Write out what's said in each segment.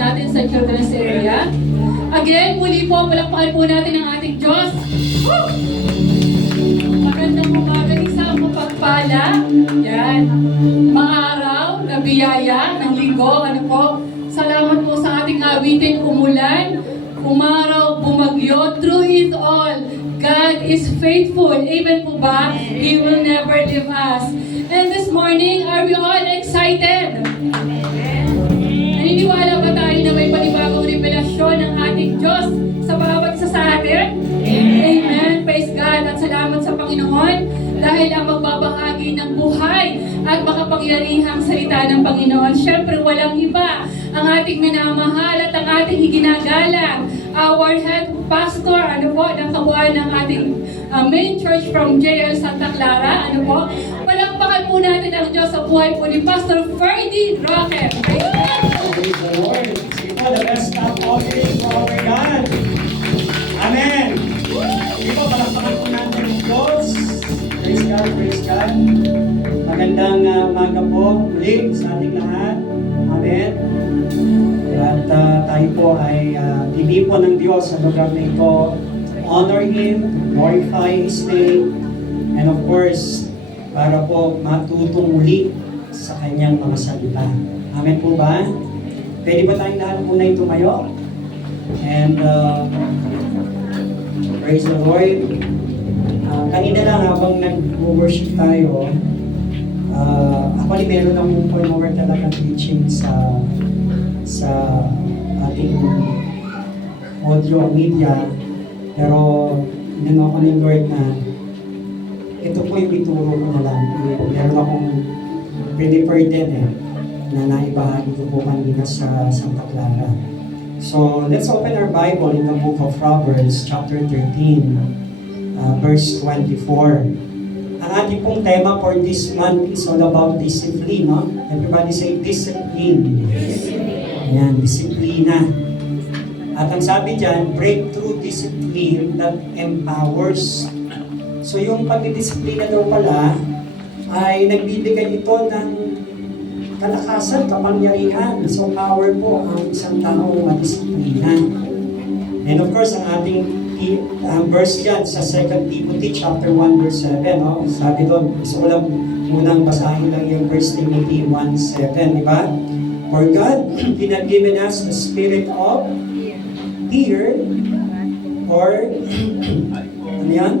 natin sa children's area. Again, muli po, palakpakan po natin ang ating Diyos. Woo! Magandang umaga, isang mapagpala. Yan. Mga araw na biyaya ng linggo. Ano po? Salamat po sa ating awitin, umulan, umaraw, bumagyo. Through it all, God is faithful. Amen po ba? He will never leave us. And this morning, are we all excited? Naniniwala ba tayo na may panibagong revelasyon ng ating Diyos sa bawat isa sa atin? Amen. Praise God at salamat sa Panginoon dahil ang magbabahagi ng buhay at makapangyarihang salita ng Panginoon. Siyempre, walang iba ang ating minamahal at ang ating iginagalang. Our head pastor, ano po, ng kabuuan ng ating main church from JL Santa Clara, ano po, palakpakan po natin ang Diyos sa buhay po ni Pastor Ferdy Roque. Praise the Lord. Sige po, the best top offering for our God. Amen. Sige po, palakpakan po natin ang Diyos. Praise God, praise God. Magandang umaga po muli sa ating lahat. Amen. At tayo po ay pili po ng Diyos sa lugar na ito. Honor Him, glorify His name, and of course, para po matutong muli sa Kanyang mga salita. Amen po ba? Pwede ba tayong lahat po na tumayo? And praise the Lord. Kanina lang habang nag-worship tayo, actually meron akong one-hour talaga teaching sa ating audio media, pero inano ako ni Lord na ito po yung ituro ko na lang. Meron akong prefer din na naibahagi ko po kanina sa Santa Clara. So let's open our Bible in the book of Proverbs chapter 13 verse 24. Ang ating pong tema for this month is all about discipline, no? Everybody say discipline. Ayan, disiplina. At ang sabi dyan, breakthrough discipline that empowers. So yung pagdidisiplina daw pala ay nagbibigay ito ng kalakasan, kapangyarihan. So power po ang isang taong madisiplina. And of course, ang ating verse dyan sa 2 Timothy chapter 1 verse 7, no? Sabi doon, gusto ko lang munang basahin lang yung 1 Timothy 1:7, di ba? For God did not given us the spirit of fear or ano yan?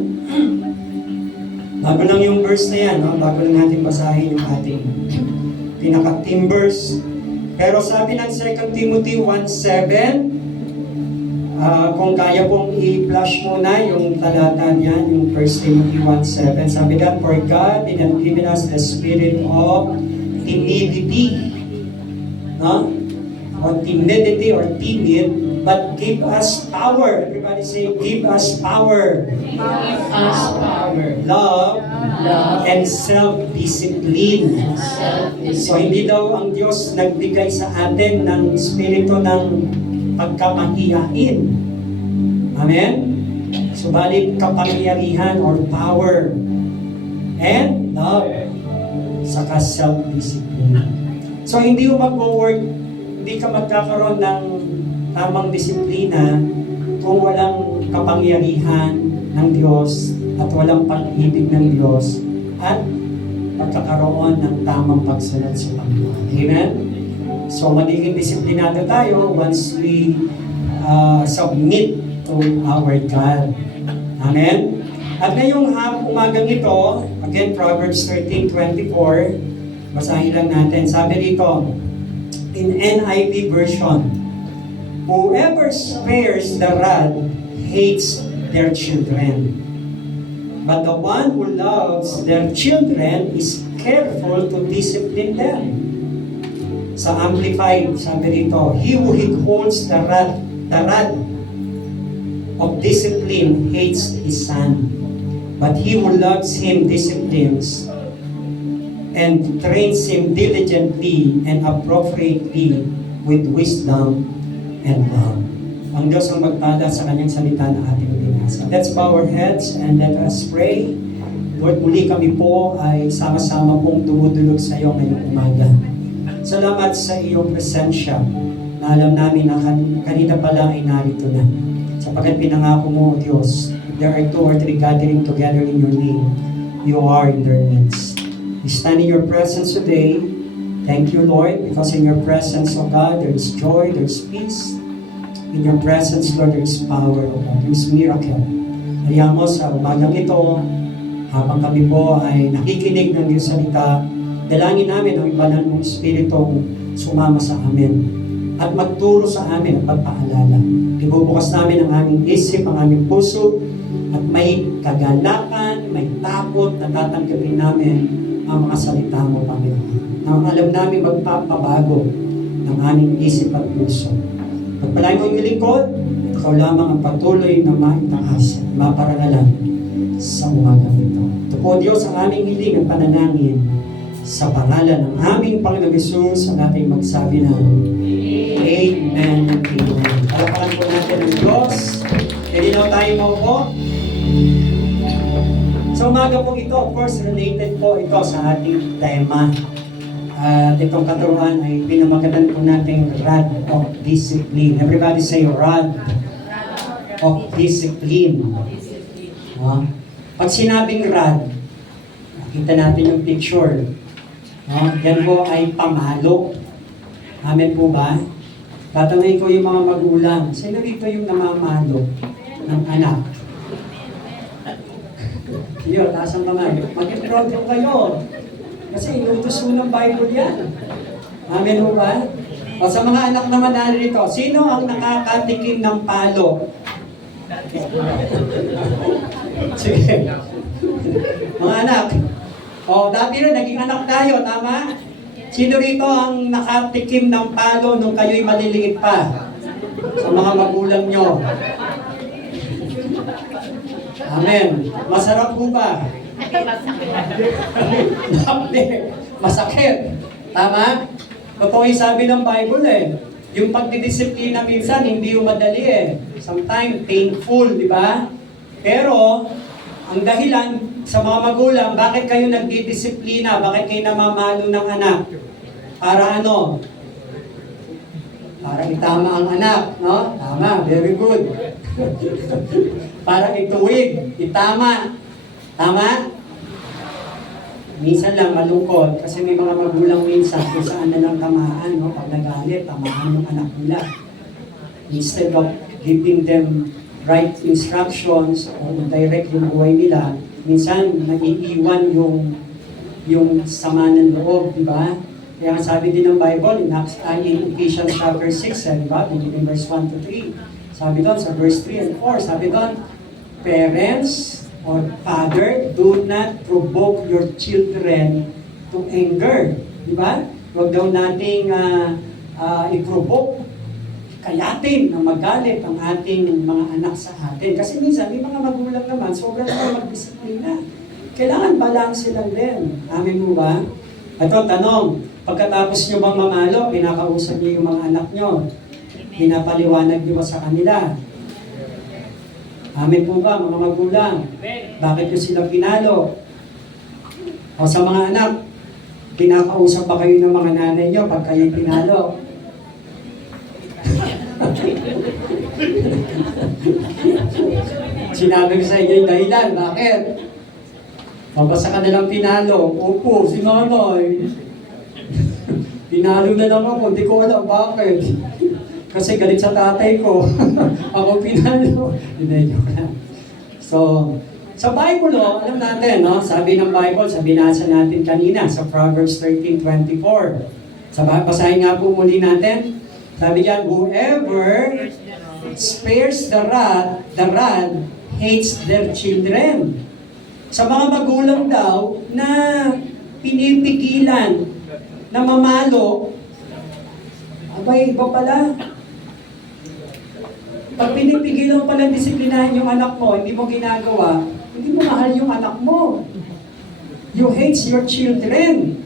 Bago lang yung verse na yan, no? Bago lang natin basahin yung ating pinaka-team verse. Pero sabi ng 2 Timothy 1:7, kung kaya pong i-flash muna yung talata niyan, yung 1 Timothy 1:7, sabi that, for God did not given us the spirit of timidity, no? Or timidity or timid, but give us power. Everybody say, give us power. Give us power. Love, and self-discipline. So hindi daw ang Diyos nagbigay sa atin ng spirito ng pagkamahiyain. Amen? Subalit kapangyarihan or power and love, saka self-discipline. So hindi mo mag-work, hindi ka magkakaroon ng tamang disiplina kung walang kapangyarihan ng Diyos at walang pag-ibig ng Diyos at pagkakaroon ng tamang pagsunod sa Panginoon. Amen? So magiging disiplinado tayo once we submit to our God. Amen? At ngayong umagang ito, again, Proverbs 13:24, basahin lang natin. Sabi dito, in NIV version, whoever spares the rod hates their children, but the one who loves their children is careful to discipline them. Sa Amplified, sabi dito, he who withholds the rod of discipline hates his son, but he who loves him disciplines and trains him diligently and appropriately with wisdom and love. Ang Diyos ang magpala sa kanyang salita na ating binasa. Let's bow our heads and let us pray. Lord, muli kami po ay sama-sama pong dumudulog sa iyo ngayong umaga. Salamat sa iyong presensya. na alam namin na kanina pala ay narito na. Sapagkat pinangako mo, O Diyos, if there are 2 or 3 gathering together in your name, you are in their midst. We stand in your presence today. Thank you, Lord, because in your presence, O God, there is joy, there is peace. In your presence, Lord, there is power, O God, there is miracle. Hayaan mo sa umagang ito, habang kami po ay nakikinig ng iyong salita, dalangin namin ang ibanal mong Espiritong sumama sa amin at magturo sa amin at magpaalala. Ibubukas namin ang aming isip, ang aming puso, at may kagalakan, may takot na tatanggapin namin ang mga salita mo, Panginoon. Na alam namin magpapabago ng aming isip at puso. Pagpalain mo yung lingkod, ikaw lamang ang patuloy na maitaas, maparangalan sa umagang ito. Ito po, Diyos, ang aming hiling at pananangin sa pangalan ng aming Panginoon Hesus, ang ating magsabi ng Amen and Amen. Palapakan po natin ang Diyos. Pwede na tayo mo po. Sa umaga po ito, of course, related po ito sa ating tema. At itong katuruan ay pinamagatan po natin Rod of Discipline. Everybody say Rod of Discipline. Pag sinabing rod, nakita natin yung picture. Yan po ay pamalo. Amen po ba? Tatanungin ko yung mga magulang, sino dito yung namamalo ng anak? Yun, taas ang kamay. Mag-enroll po kayo. Kasi inutos mo ng Bible yan. Amen po ba? O sa mga anak naman narito, sino ang nakakatikim ng palo? Sige. Mga anak. O, dati rin, naging anak tayo, tama? Sino rito ang nakatikim ng palo nung kayo'y maliliit pa? Sa mga magulang nyo. Amen. Masarap po ba? Hindi. Masakit. Tama? Totoo yung sabi ng Bible eh. Yung pagdidisiplina minsan, hindi yung madali eh. Sometimes painful, di ba? Pero, ang dahilan sa mga magulang, bakit kayo nagdidisiplina? Bakit kayo namamalo ng anak? Para ano? Para itama ang anak, no? Tama, very good. Para ituwid, itama. Tama? Minsan lang malungkot kasi may mga magulang minsan kung saan na lang tamaan, no? Pag nagalit, tamaan yung anak nila. Instead of giving them right instructions o direct yung buhay nila, minsan nag-iiwan yung sama ng loob, di ba? Kaya sabi din ng Bible, in Ephesians chapter 6, di ba? In verse 1 to 3. Sabi doon, sa verse 3 and 4, sabi doon, parents or father, do not provoke your children to anger. Di ba? Huwag daw nating i-provoke, kayatin na magalit ang ating mga anak sa atin. Kasi minsan, may mga magulang naman, sobrang naman magdisiplina. Kailangan balance lang din. Amin mo ba? Ito, tanong, pagkatapos nyo bang mamalo, pinakausap nyo yung mga anak nyo? Pinapaliwanag nyo ba sa kanila? Amin po ba, mga magulang? Bakit nyo sila pinalo? O sa mga anak, pinakausap ba kayo ng mga nanay nyo pag kayo pinalo? Sinabi ko sa inyo yung dahilan, bakit? Mabasa ka nalang pinalo. Opo, si nanay. Pinalo na lang ako, hindi ko alam bakit. Kasi galit sa tatay ko. Ako pinalo. Hindi, joke lang. So, sa Bible, alam natin, no? Sabi ng Bible, sa binasa natin kanina, sa Proverbs 13:24. Basahin nga po muli natin. Sabi diyan, whoever spares the rod hates their children. Sa mga magulang daw na pinipigilan na mamalo, abay, iba pala. Pag pinipigilan pala disiplinahin yung anak mo, hindi mo ginagawa, hindi mo mahal yung anak mo. You hate your children.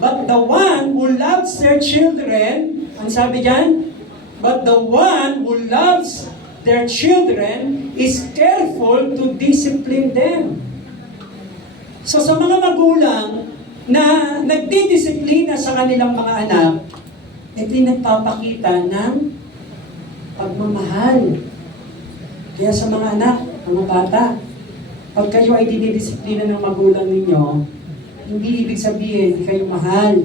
But the one who loves their children, ang sabi diyan, but the one who loves their children is careful to discipline them. So sa mga magulang na nagdidisiplina sa kanilang mga anak, Ito'y nagpapakita ng pagmamahal. Kaya sa mga anak, mga bata, pag kayo ay dinidisiplina ng magulang ninyo, hindi ibig sabihin, hindi kayo mahal.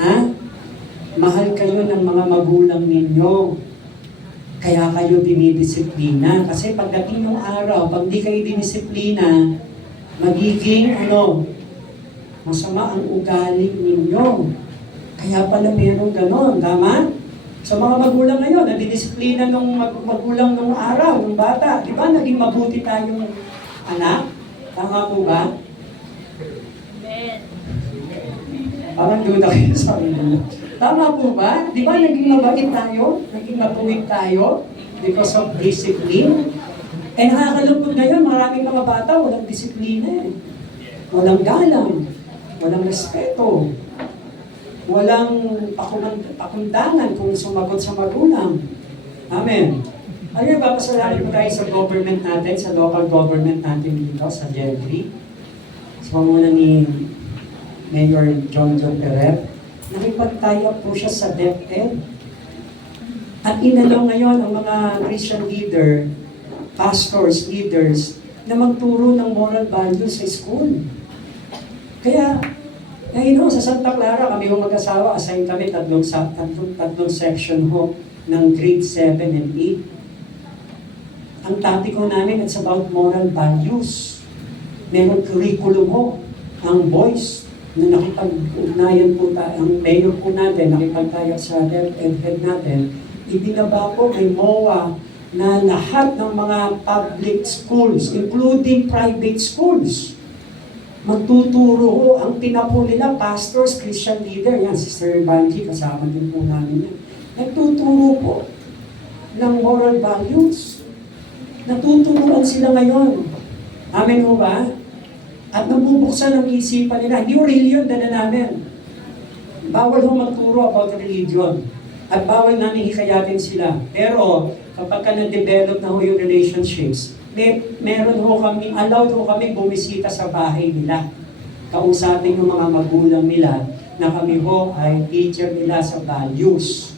Ha? Mahal kayo ng mga magulang ninyo. Kaya kayo dinidisiplina. Kasi pagdating ng araw, pag di kayo dinisiplina, magiging masama ang ugali ninyo. Kaya pala meron ganon, tama? Sa mga magulang ngayon, nadidisiplina ng magulang ng araw, ng bata. Di ba naging mabuti tayong anak? Tama po ba? Parang duda kayo sa inyo. Tama po ba? Di ba naging mabait tayo? Naging matuwid tayo? Because of discipline? Eh nakakalungkot ngayon, maraming mga bata walang disiplina eh. Walang galang, walang respeto, walang pakundangan kung sumagot sa magulang. Amen. Ayun, papasalamat po tayo sa government natin, sa local government natin dito, sa Jeffrey. Sa pamumuno ni Mayor John Perez. Nakipag-tie up po siya sa DepEd. At inalaw ngayon ang mga Christian leader, pastors, leaders, na magturo ng moral values sa school. Kaya, sa Santa Clara, kami yung mag-asawa, assign kami tatlong section ho ng grade 7 and 8. Ang topic ko namin, it's about moral values. Meron curriculum ho, ang boys, na nakipag-ugnayan po tayo, ang mayor po natin, nakipag-tayo sa head natin, ibinaba po kay MOA na lahat ng mga public schools, including private schools, magtuturo ho, ang tinapo nila, pastors, Christian leader, yan, Sister Banji, kasama din po namin yan. Nagtuturo po ng moral values. Natuturuan sila ngayon. Amen ho ba? At nabubuksan ang isipan nila. Hindi religion, dala namin. Bawal ho magturo about religion. At bawal namin hikayatin sila. Pero, kapag ka na-develop na ho yung relationships, meron ho kami, allowed ho kami bumisita sa bahay nila. Kausapin yung mga magulang nila na kami ho ay teacher nila sa values.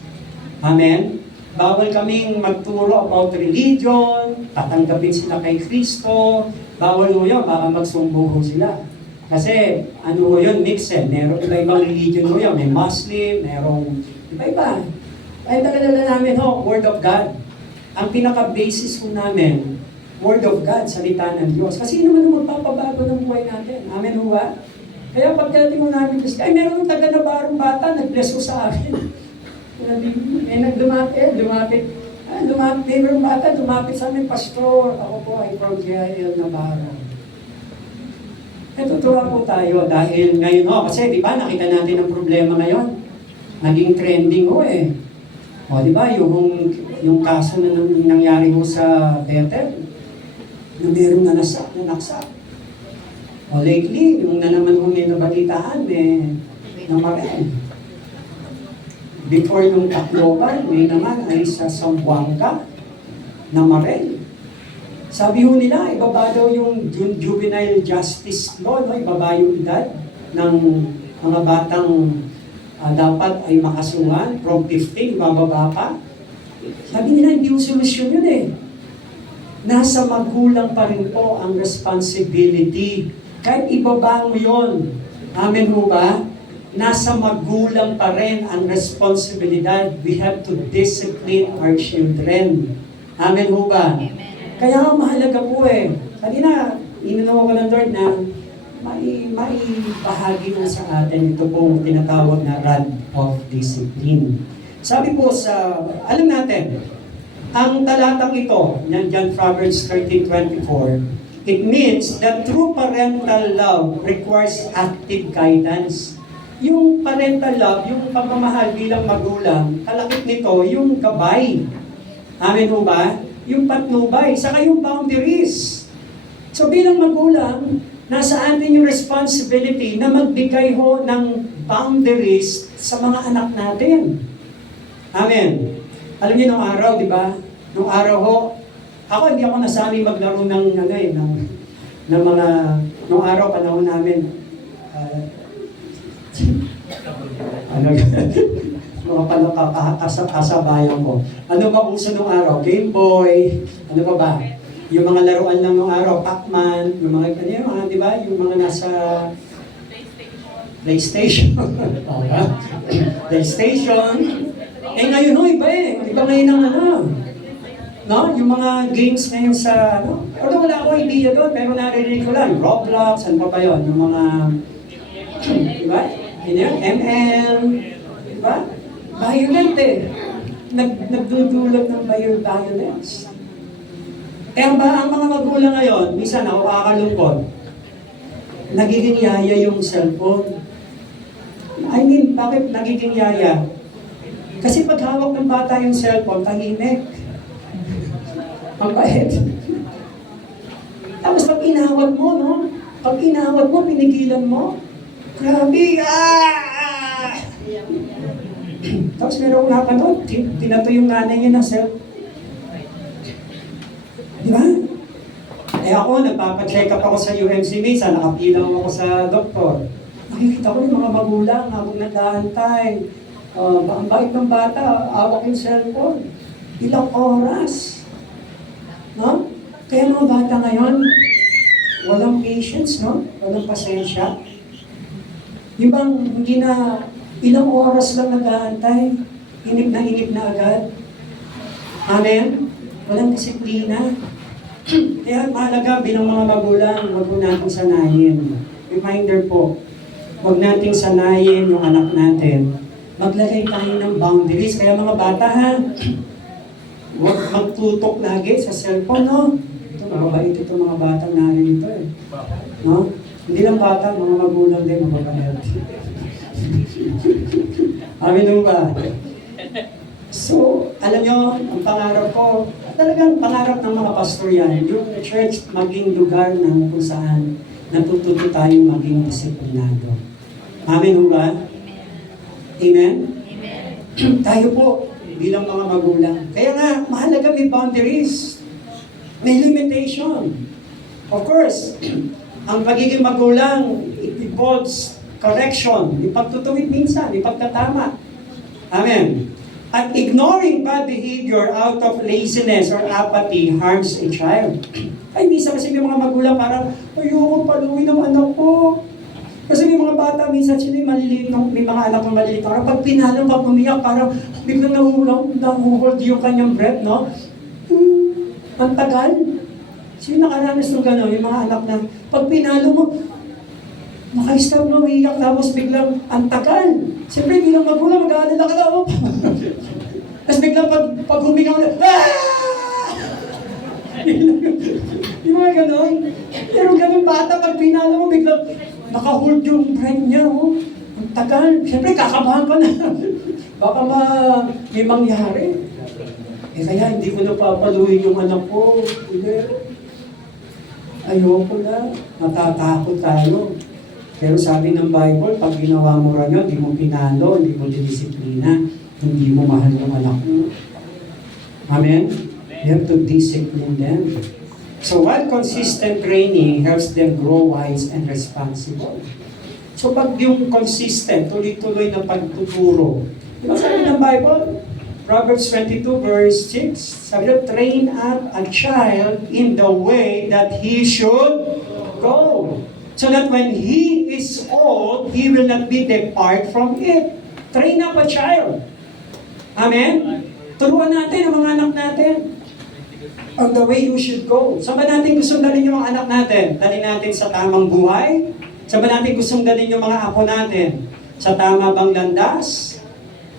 Amen? Bawal kaming magturo about religion, tatanggapin sila kay Kristo. Bawal ho yun, baka magsumbo ho sila. Kasi, ho yun, mix eh. Meron iba-ibang religion ho yun. May Muslim, merong iba-iba. Ay talaga namin ho, Word of God. Ang pinaka-basis ho namin, Word of God, salita ng Diyos. Kasi naman ang magpapabago ng buhay natin. Amen ho ba? Kaya pagdating ho namin, ay meron ng taga-Nabarong bata, nag-bless ho sa akin. Lumapit sa amin, Pastor, ako po ay from JIL Navarro. Natutuwa po tayo dahil ngayon kasi di ba nakita natin ang problema ngayon. Naging trending eh. O di ba yung kaso na nangyari sa Bethel, na meron nanaksak. O lately, yung na naman may nabalitaan, namarel. Before yung Tacloban, may naman ay sa Zamboanga, namarel. Sabi ho nila, ibaba daw yung juvenile justice law, ibaba yung edad ng mga batang dapat ay makasuhan from 15, ibababa pa. Sabi nila, hindi yung solusyon yun Nasa magulang pa rin po ang responsibility. Kahit ibaba mo yun, amen ho ba? Nasa magulang pa rin ang responsibilidad. We have to discipline our children. Amen ho ba? Amen. Kaya mahalaga po Kanina, inanaw ko ng Lord na may bahagi mo sa atin ito pong tinatawag na rod of discipline. Sabi po alam natin, ang talatang ito, yan Proverbs 13:24, it means that true parental love requires active guidance. Yung parental love, yung pagmamahal bilang magulang, kalakip nito yung gabay. Amen ho ba? Yung patnubay, saka yung boundaries. So bilang magulang, nasa atin yung responsibility na magbigay ho ng boundaries sa mga anak natin. Amen. Alam niyo nung araw, di ba? Nung araw ho, hindi ako nasanay maglaro ng mga, nung araw, panahon namin, mga kasabayan ko. Ano ba uso nung araw? Game Boy, ano pa ba? Yung mga laruan lang nung araw, Pac-Man, yung mga, ano yung mga, di ba? Yung mga nasa PlayStation. PlayStation. Eh ngayon, no, iba eh. Iba ngayon ang ano. No? Yung mga games ngayon sa, ano? Although wala akong idea doon, pero naririnig ko lang. Roblox, ano pa yun? Yung mga, di ba? Yun yun, ML, di ba? Violent eh. Nagdudulot ng violence. Kaya ba ang mga magulang ngayon, minsan ako kakalungkot, nagiging yaya yung cellphone. I mean, bakit nagiging yaya? Kasi pag hawak ng bata yung cellphone, tahimik. Ang bait. Tapos pag inawat mo, no? Pag inawat mo, pinigilan mo, grabe, Tapos meron akong napanood, tinato yung nanay niya ng cellphone. Di ba? Eh ako, nagpapacheck up ako sa UMC minsan, nakapilang ako sa doktor. Nakikita ko yung mga magulang habang nag-aantay. Ang bait ng bata, awak yung cellphone. Ilang oras. No? Kaya mga bata ngayon, walang patience, no? Walang pasensya. Yung bang hindi na ilang oras lang nag-aantay, inip na agad. Amen? Walang disiplina. Kaya mahalaga bilang mga magulang, huwag mo natin sanayin. Reminder po, huwag nating sanayin yung anak natin. Maglagay tayo ng boundaries. Kaya mga bata ha, huwag magtutok lagi sa cellphone, no? Ito, mababait ito mga batang narito eh. No? Hindi lang bata, mga magulang din, mababait. Amin mo ba? So, alam nyo, ang pangarap ko, talagang pangarap ng mga pastor yan, yung church maging lugar na kung saan natututo tayo maging disiplinado. Amen ho ba? Amen? Amen. Tayo po, bilang mga magulang. Kaya nga, mahalaga may boundaries. May limitation. Of course, ang pagiging magulang, it involves correction, ipagtutuwid minsan, ipagtatama. Amen. At ignoring bad behavior out of laziness or apathy harms a child. Ay, minsan kasi may mga magulang parang, ayoko paluin ng anak ko. Kasi may mga bata, minsan sila maliliit, may mga anak ng maliliit. Parang pag pinalo, pag umiyak, parang biglang nahuhold yung kanyang breath, no? Ang tagal. Sino nakaranas ng gano'n? Yung mga anak na, pag pinalo mo, maka-stop na umiyak, tapos biglang, ang tagal. Siyempre, bilang magulang, mag-aalala ka na, oh. Tapos biglang pag humingaw na, yung mga gano'n. Pero gano'n bata, pag pinalo mo, biglang, naka-hold yung breath niya, oh. Ang tagal. Siyempre, kakabahan ka na. Baka may mangyari. Eh kaya hindi ko napapaluin yung anak ko. Hindi. Ayoko na. Matatakot tayo. Pero sabi ng Bible, pag ginawa mo rin yun, hindi mo pinalo, hindi mo dinisiplina, hindi mo mahal yung anak mo. Amen? You have to discipline them. So while consistent training helps them grow wise and responsible. So pag yung consistent, tuloy-tuloy na pagtuturo, di ba sabi ng Bible? Proverbs 22 verse 6, sabi na, train up a child in the way that he should go. So that when he is old, he will not be depart from it. Train up a child. Amen? Turuan natin ang mga anak natin on the way you should go. Saan ba natin gustong dalhin yung mga anak natin? Dalhin natin sa tamang buhay? Saan ba natin gustong dalhin yung mga apo natin? Sa tama bang landas?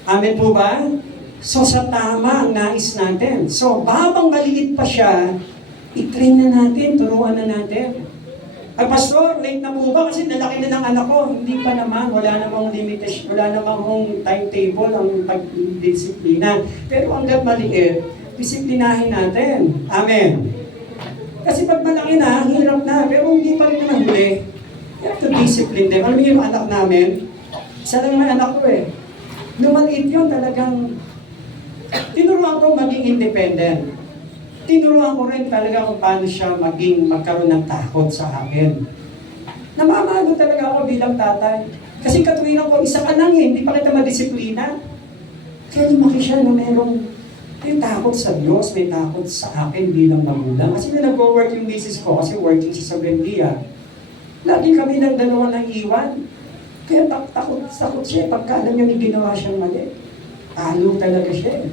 Amen po ba? So sa tama ang nais natin. So habang maliit pa siya, i-train na natin, turuan na natin. Ay, Pastor, late na po ba? Kasi nalaki na ng anak ko. Hindi pa naman. Wala namang limitation, wala namang timetable ang pagdisiplina. Pero hanggang maliit, disiplinahin natin. Amen. Kasi pag malaki na, hirap na. Pero hindi pa rin naman huli. You have to discipline them. Alam mo yung anak namin? Isa lang na anak ko eh. Nung maliit yun, talagang tinuruan ko maging independent. Tinuruan ko rin talaga kung paano siya magkaroon ng takot sa akin. Namamalo talaga ako bilang tatay. Kasi katuwiran ko, isa ka lang eh, hindi pa kita madisiplina. Kaya lumaki siya na may takot sa Diyos, may takot sa akin bilang magulang. Kasi na nag-work yung misis ko, kasi working siya sa Buendia. Lagi kami ng dalawa nang iwan. Kaya takot siya pagka alam niya may ginawa siyang mali. Talo talaga siya.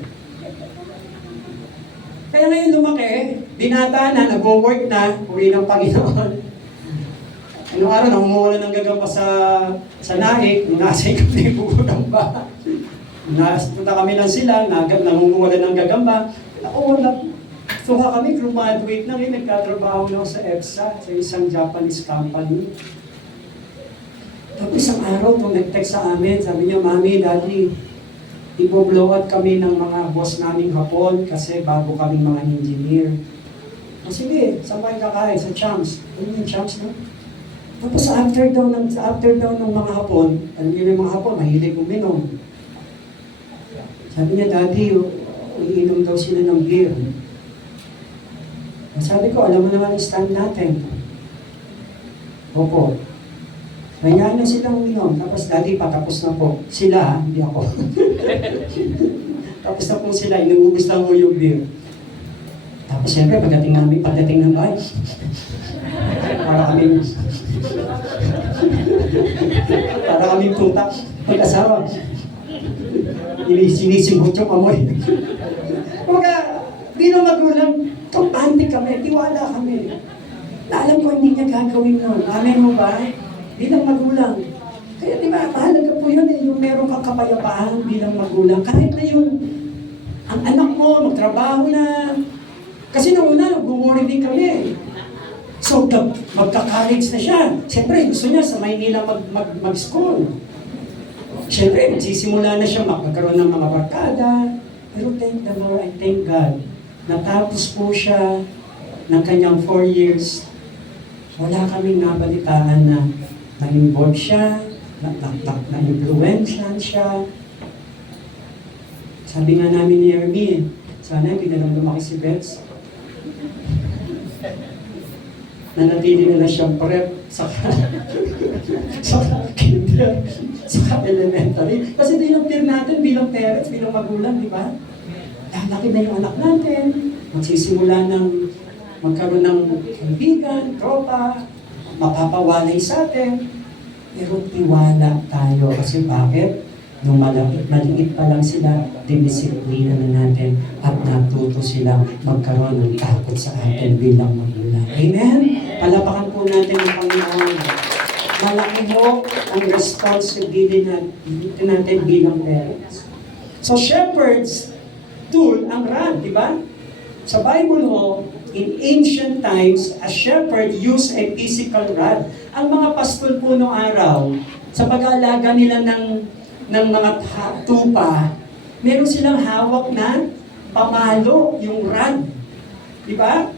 Kaya ngayon lumaki, binata na, nag-work na, uwi ng Panginoon. Anong araw, namumula ng gagamba sa naik, nung nasa ikot na yung ba. Punta kami ng sila, namumula ng gagamba. Suha kami, graduate na rin, nagkatrabaho na ako sa EPSA, sa isang Japanese company. Tapos isang araw, kung nag-text sa amin, sabi niya, Mami, Daddy, i-blow out kami ng mga boss naming Hapon kasi bago kaming mga engineer. O sige, saan kayo kakain? Sa Champs. Ano yung Champs, no? Tapos after daw ng mga Hapon, alam niyo yung mga Hapon, mahilig uminom. Sabi niya, Daddy, iinom daw sila ng beer. Sabi ko, alam mo naman ang stand natin. Opo. Mayaan na silang uminom. Tapos, Daddy, patapos na po. Sila, hindi ako. Tapos na po sila, inuubos lang mo yung beer. Tapos, siyempre, pagdating ng bahay, para kaming tuta, mag-asawa. Sinisimbot yung amoy. Kumbaga, bilang magulang, kampante kami, tiwala kami. Na alam ko hindi niya gagawin nun. Amen mo ba? Bilang magulang. Kaya di ba, mahalaga po yun yung meron kang kapayapaan bilang magulang. Kahit na yung ang anak mo, magtrabaho na. Kasi nung una, nag-worry din kami. So, magka-college na siya. Siyempre, gusto niya sa Maynila mag-school. Siyempre, magsisimula na siya magkaroon ng mga barkada. Pero thank the Lord, I thank God. Natapos po siya ng kanyang 4 years. Wala kaming nabalitaan na na-involve siya, na-influensyan siya. Sabi nga namin ni Ermi, sana hindi na lang lumaki si Bets. Nanatili na lang siyang prep sa kinder, sa elementary. Kasi bilang peer natin, bilang parents, bilang magulang, di ba? Lalaki na yung anak natin, magsisimula ng magkaroon ng kaibigan, tropa, mapapawalay sa atin. Pero tiwala tayo. Kasi bakit? Nung maliit pa lang sila, dinisiplina na natin at natuto silang magkaroon ng takot sa atin bilang magulang. Amen? Palapakan po natin ang Panginoon. Malaki ho ang responsibility natin bilang parents. So shepherds, tool ang rod, di ba? Sa Bible ho, in ancient times, a shepherd used a physical rod. Ang mga pastol po noong araw, sa pag-aalaga nila ng mga tupa, meron silang hawak na pamalo, yung rod. Di ba?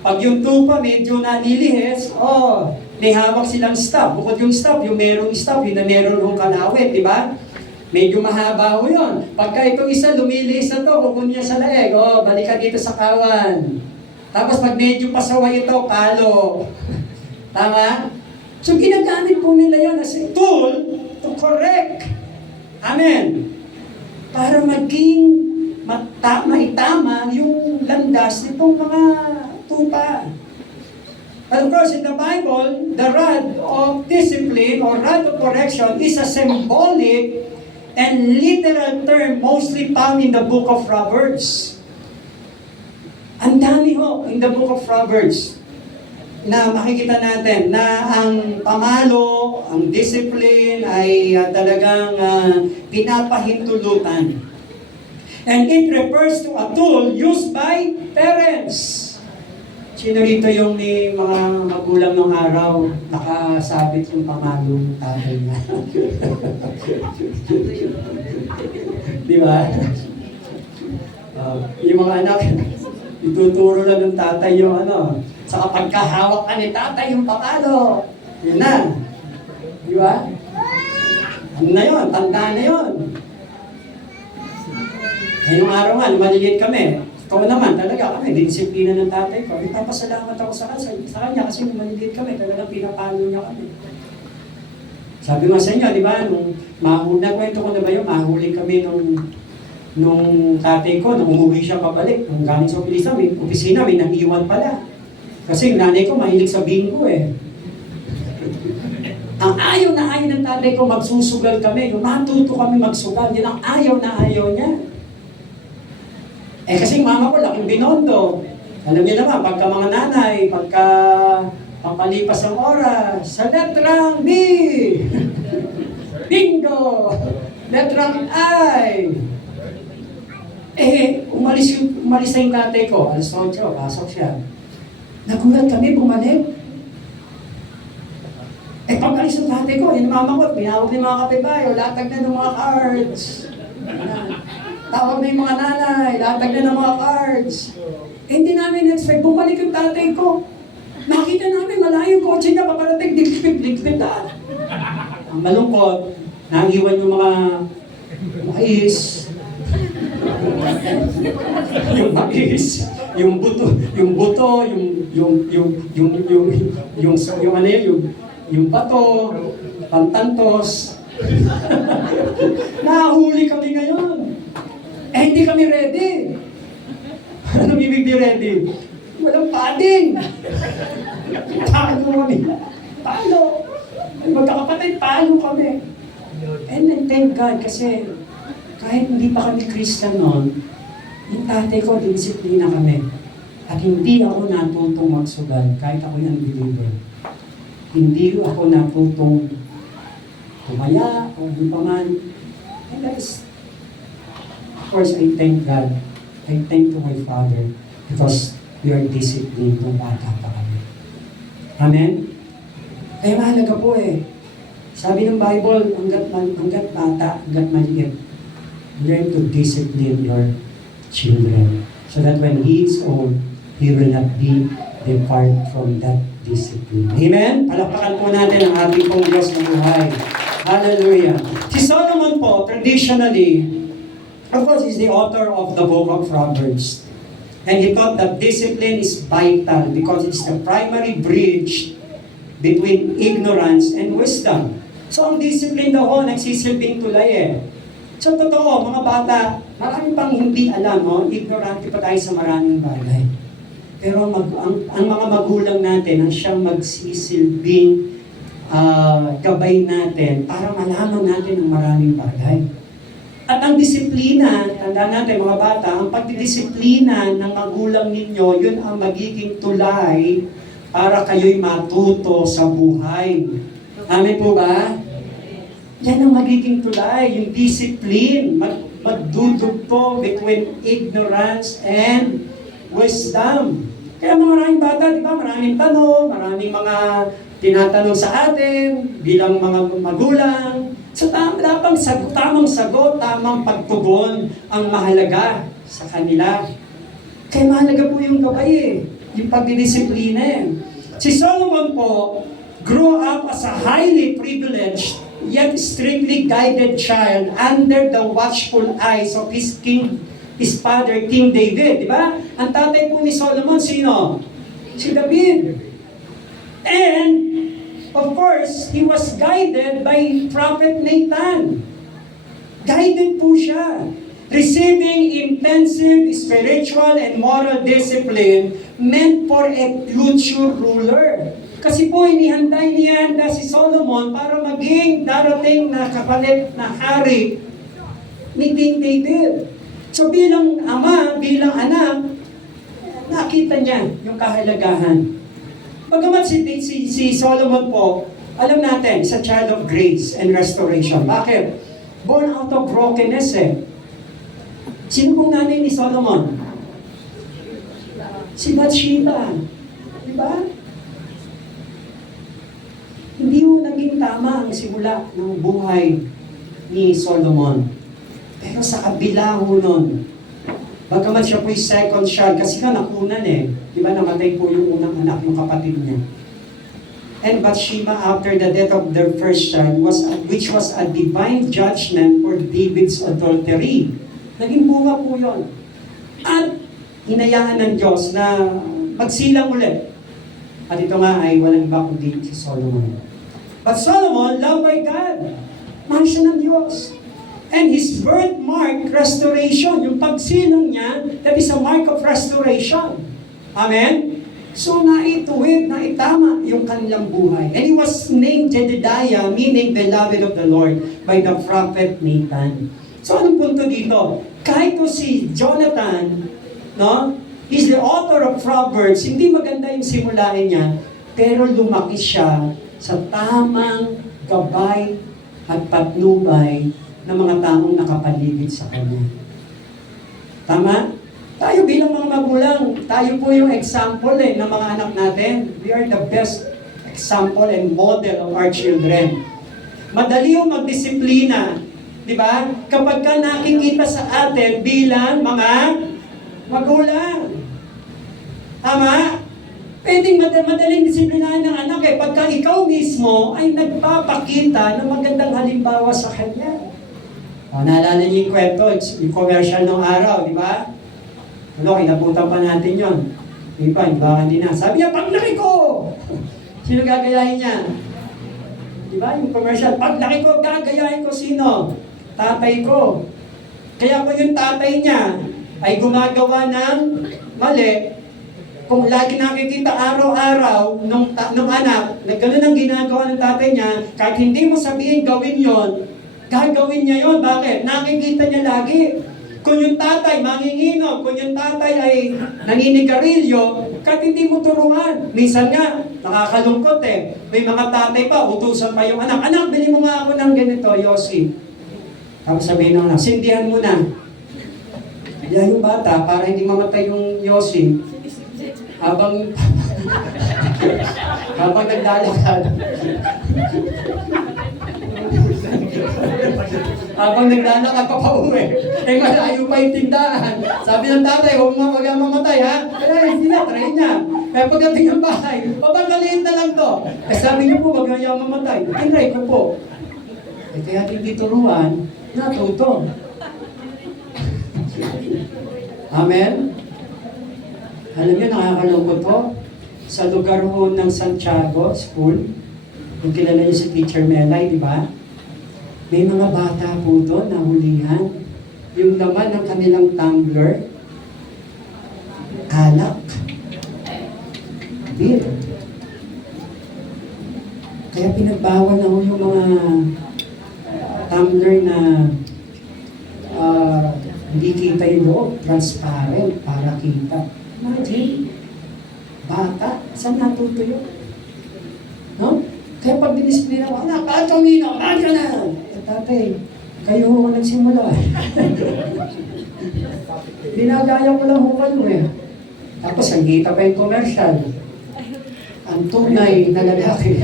Pag yung tupa medyo nanilihis, may hawak silang staff. Bukod yung staff, yung merong staff, yun na meron yung kalawit, di ba? Medyo mahaba ho yun. Pagka itong isa lumilihis na to, kukunin niya sa leeg, balik ka dito sa kawan. Tapos pag medyo pasaway ito, palo. Tama? So ginagamit po nila yan as a tool to correct. Amen. Para maging maitama yung landas nitong mga tupa. But of course, in the Bible, the rod of discipline or rod of correction is a symbolic and literal term mostly found in the book of Proverbs. Ang dami ho in the book of Proverbs na makikita natin na ang pamalo, ang discipline ay talagang pinapahintulutan. And it refers to a tool used by parents. Sino rito yung may mga magulang ng araw nakasabit yung pamalo ng tatay niya? Di ba? Yung mga anak, ituturo lang ng tatay yung sa pagkahawak ka ni tatay yung pamalo. Yun na. Di ba? Ano na yun? Tanda na yun. Ngayong araw nga, maliliit kami. Ito naman, talaga kami, disiplina ng tatay ko. Nagpapasalamat ako sa kanya kasi nung maliliit kami, talagang pinapalo niya kami. Sabi nga sa inyo, di ba, nung kwento ko na ba yung mahuli kami nung nung tatay ko, nung umuwi siya pabalik, nung galing sa opisina, may nang-iwan pala. Kasi yung nanay ko, mahilig sa bingo eh. Ang ayaw na ayaw ng tatay ko, magsusugal kami. Yung matuto kami magsugal, yun ang ayaw na ayaw niya. Eh kasi mama ko, laking binondo. Alam niyo naman, pagka mga nanay, pagka papalipas ang oras, sa letrang B! Bingo! Letrang I! Eh, umalis na yung tatay ko. Alas 8, pasok siya. Nagulat kami, bumalik. Eh, pag-alis ng tatay ko, yung mama ko, pinawag ng mga kapitbahay, latag na ng mga cards. Tawag na yung mga nanay, latag na ng mga cards. Eh, hindi namin expect, bumalik yung tatay ko. Nakita namin, malayo yung kotse niya, paparating, dikpit na. Ang malungkot, naiwan yung mga mais, yung mais, yung buto, yung ano yun, yung bato, pantantos. Nahuli kami ngayon. Eh, hindi kami ready. Ano ibig di ready? Walang padding. Paano kami? Paano? Magkakapatid, paano kami? And then thank God kasi kahit hindi pa kami Christian noon, yung tatay ko, dinisiplina kami. At hindi ako natutong magsugal kahit ako yung unbeliever. Hindi ako natutong tumaya o hindi pa man. And that is, of course, I thank God. I thank to my Father because we are disciplined nung bata pa kami. Amen? Kaya mahalaga po eh. Sabi ng Bible, hanggat bata, hanggat maliit, learn to discipline your children so that when he is old, he will not be depart from that discipline. Amen? Palakpakan po natin ang ating pong Diyos na buhay. Hallelujah. Si Solomon po, traditionally, of course, is the author of the book of Proverbs. And he thought that discipline is vital because it's the primary bridge between ignorance and wisdom. So, ang discipline daw ho, nagsisilbing tulay eh. So, totoo, mga bata, marami pang hindi alam, no? Ignorante pa tayo sa maraming bagay. Pero ang mga magulang natin, ang siyang magsisilbing gabay natin para malaman natin ang maraming bagay. At ang disiplina, tanda natin mga bata, ang pagdidisiplina ng magulang ninyo, yun ang magiging tulay para kayo'y matuto sa buhay. Amen po ba? Yan ang magiging tulay, yung discipline, magdudugtong between ignorance and wisdom. Kaya maraming bata, di ba, maraming tanong, maraming mga tinatanong sa atin bilang mga magulang. So tamang sagot, tamang pagtugon ang mahalaga sa kanila. Kaya mahalaga po yung gabay eh, yung pagdidisiplina eh. Si Solomon po, grew up as a highly privileged yet strictly guided child under the watchful eyes of his father, King David. Di ba? Ang tatay po ni Solomon, sino? Si David. And, of course, he was guided by Prophet Nathan. Guided po siya. Receiving intensive spiritual and moral discipline meant for a future ruler. Kasi po, inihanda si Solomon para maging darating na kapalit na hari ni King David. So bilang ama, bilang anak, nakita niya yung kahalagahan. Bagamat si Solomon po, alam natin, sa child of grace and restoration. Bakit? Born out of brokenness eh. Sino pong nanay ni Solomon? Si Bathsheba. Diba? Hindi mo naging tama ang simula ng buhay ni Solomon. Pero sa kabila ho nun, bagamat siya po'y second child, kasi nga nakunan eh. Diba namatay po yung unang anak, yung kapatid niya. And Bathsheba, after the death of their first child, which was a divine judgment for David's adultery. Naging bunga po yun. At hinayaan ng Diyos na magsilang ulit. At ito nga ay walang iba kundi si Solomon. But Solomon, loved by God. Mahal siya ng Diyos. And his birthmark, restoration. Yung pagsilong niya, that is a mark of restoration. Amen? So, naituwid, naitama yung kanilang buhay. And he was named Jedediah, meaning beloved of the Lord, by the prophet Nathan. So, anong punto dito? Kahit po si Jonathan, no? He's the author of Proverbs, hindi maganda yung simulain niya, pero lumaki siya sa tamang gabay at patnubay ng mga taong nakapaligid sa kanya. Tama? Tayo bilang mga magulang, tayo po yung example ng mga anak natin. We are the best example and model of our children. Madali yung magdisiplina. Di ba? Kapag ka nakikita sa atin bilang mga magulang. Tama? Pwedeng madaling disiplinahin ng anak pagka ikaw mismo ay nagpapakita ng magandang halimbawa sa kanya. O, naalala niyo yung kwento, yung commercial ng araw, di ba? Ano, kinabutan pa natin yon. Di ba, hindi na. Sabi niya, paglaki ko! Sino gagayahin niya? Di ba, yung commercial, paglaki ko, gagayahin ko sino? Tatay ko. Kaya kung yung tatay niya ay gumagawa ng mali, kung lagi nakikita araw-araw nung anak na gano'n ang ginagawa ng tatay niya, kahit hindi mo sabihin gawin yon, gagawin niya yon. Bakit? Nakikita niya lagi. Kung yung tatay manginginom, kung yung tatay ay naninigarilyo, kahit hindi mo turuan. Minsan nga, nakakalungkot may mga tatay pa, utusan pa yung anak, anak, bili mo nga ako ng ganito, Yossi. Tapos sabihin ng anak, sindihan mo na. Yan yung bata, para hindi mamatay yung Yossi. Habang naglalakad. Habang naglalakad pa pauwi. Malayo pa yung tindahan. Sabi ng tatay, huwag kang mamatay ha. Hindi na, try niya. Kaya pagdating ng bahay, pabangaliin na lang to. Sabi niyo po, huwag kang mamatay. Try ko po. Kaya hindi turuan, natuto. Amen? Alam niyo, nakakalungkot po. Sa lugar ho ng Santiago School, kung kilala niyo si Teacher Melay, di ba? May mga bata po doon na hulihan. Yung laman ng kanilang tumbler, alak, beer. Kaya pinagbawal na ho yung mga tumbler na hindi kita yung loob, transparent, para kita. Imagine, bata, saan natuto yun? No? Kaya pag dinisplay na, anak, ba't tumino? Ba't ka na? Tatay, kayo ho nagsimula. Binagaya ko lang ho kayo Tapos, ang kita pa yung commercial. Ang tunay na lalaki.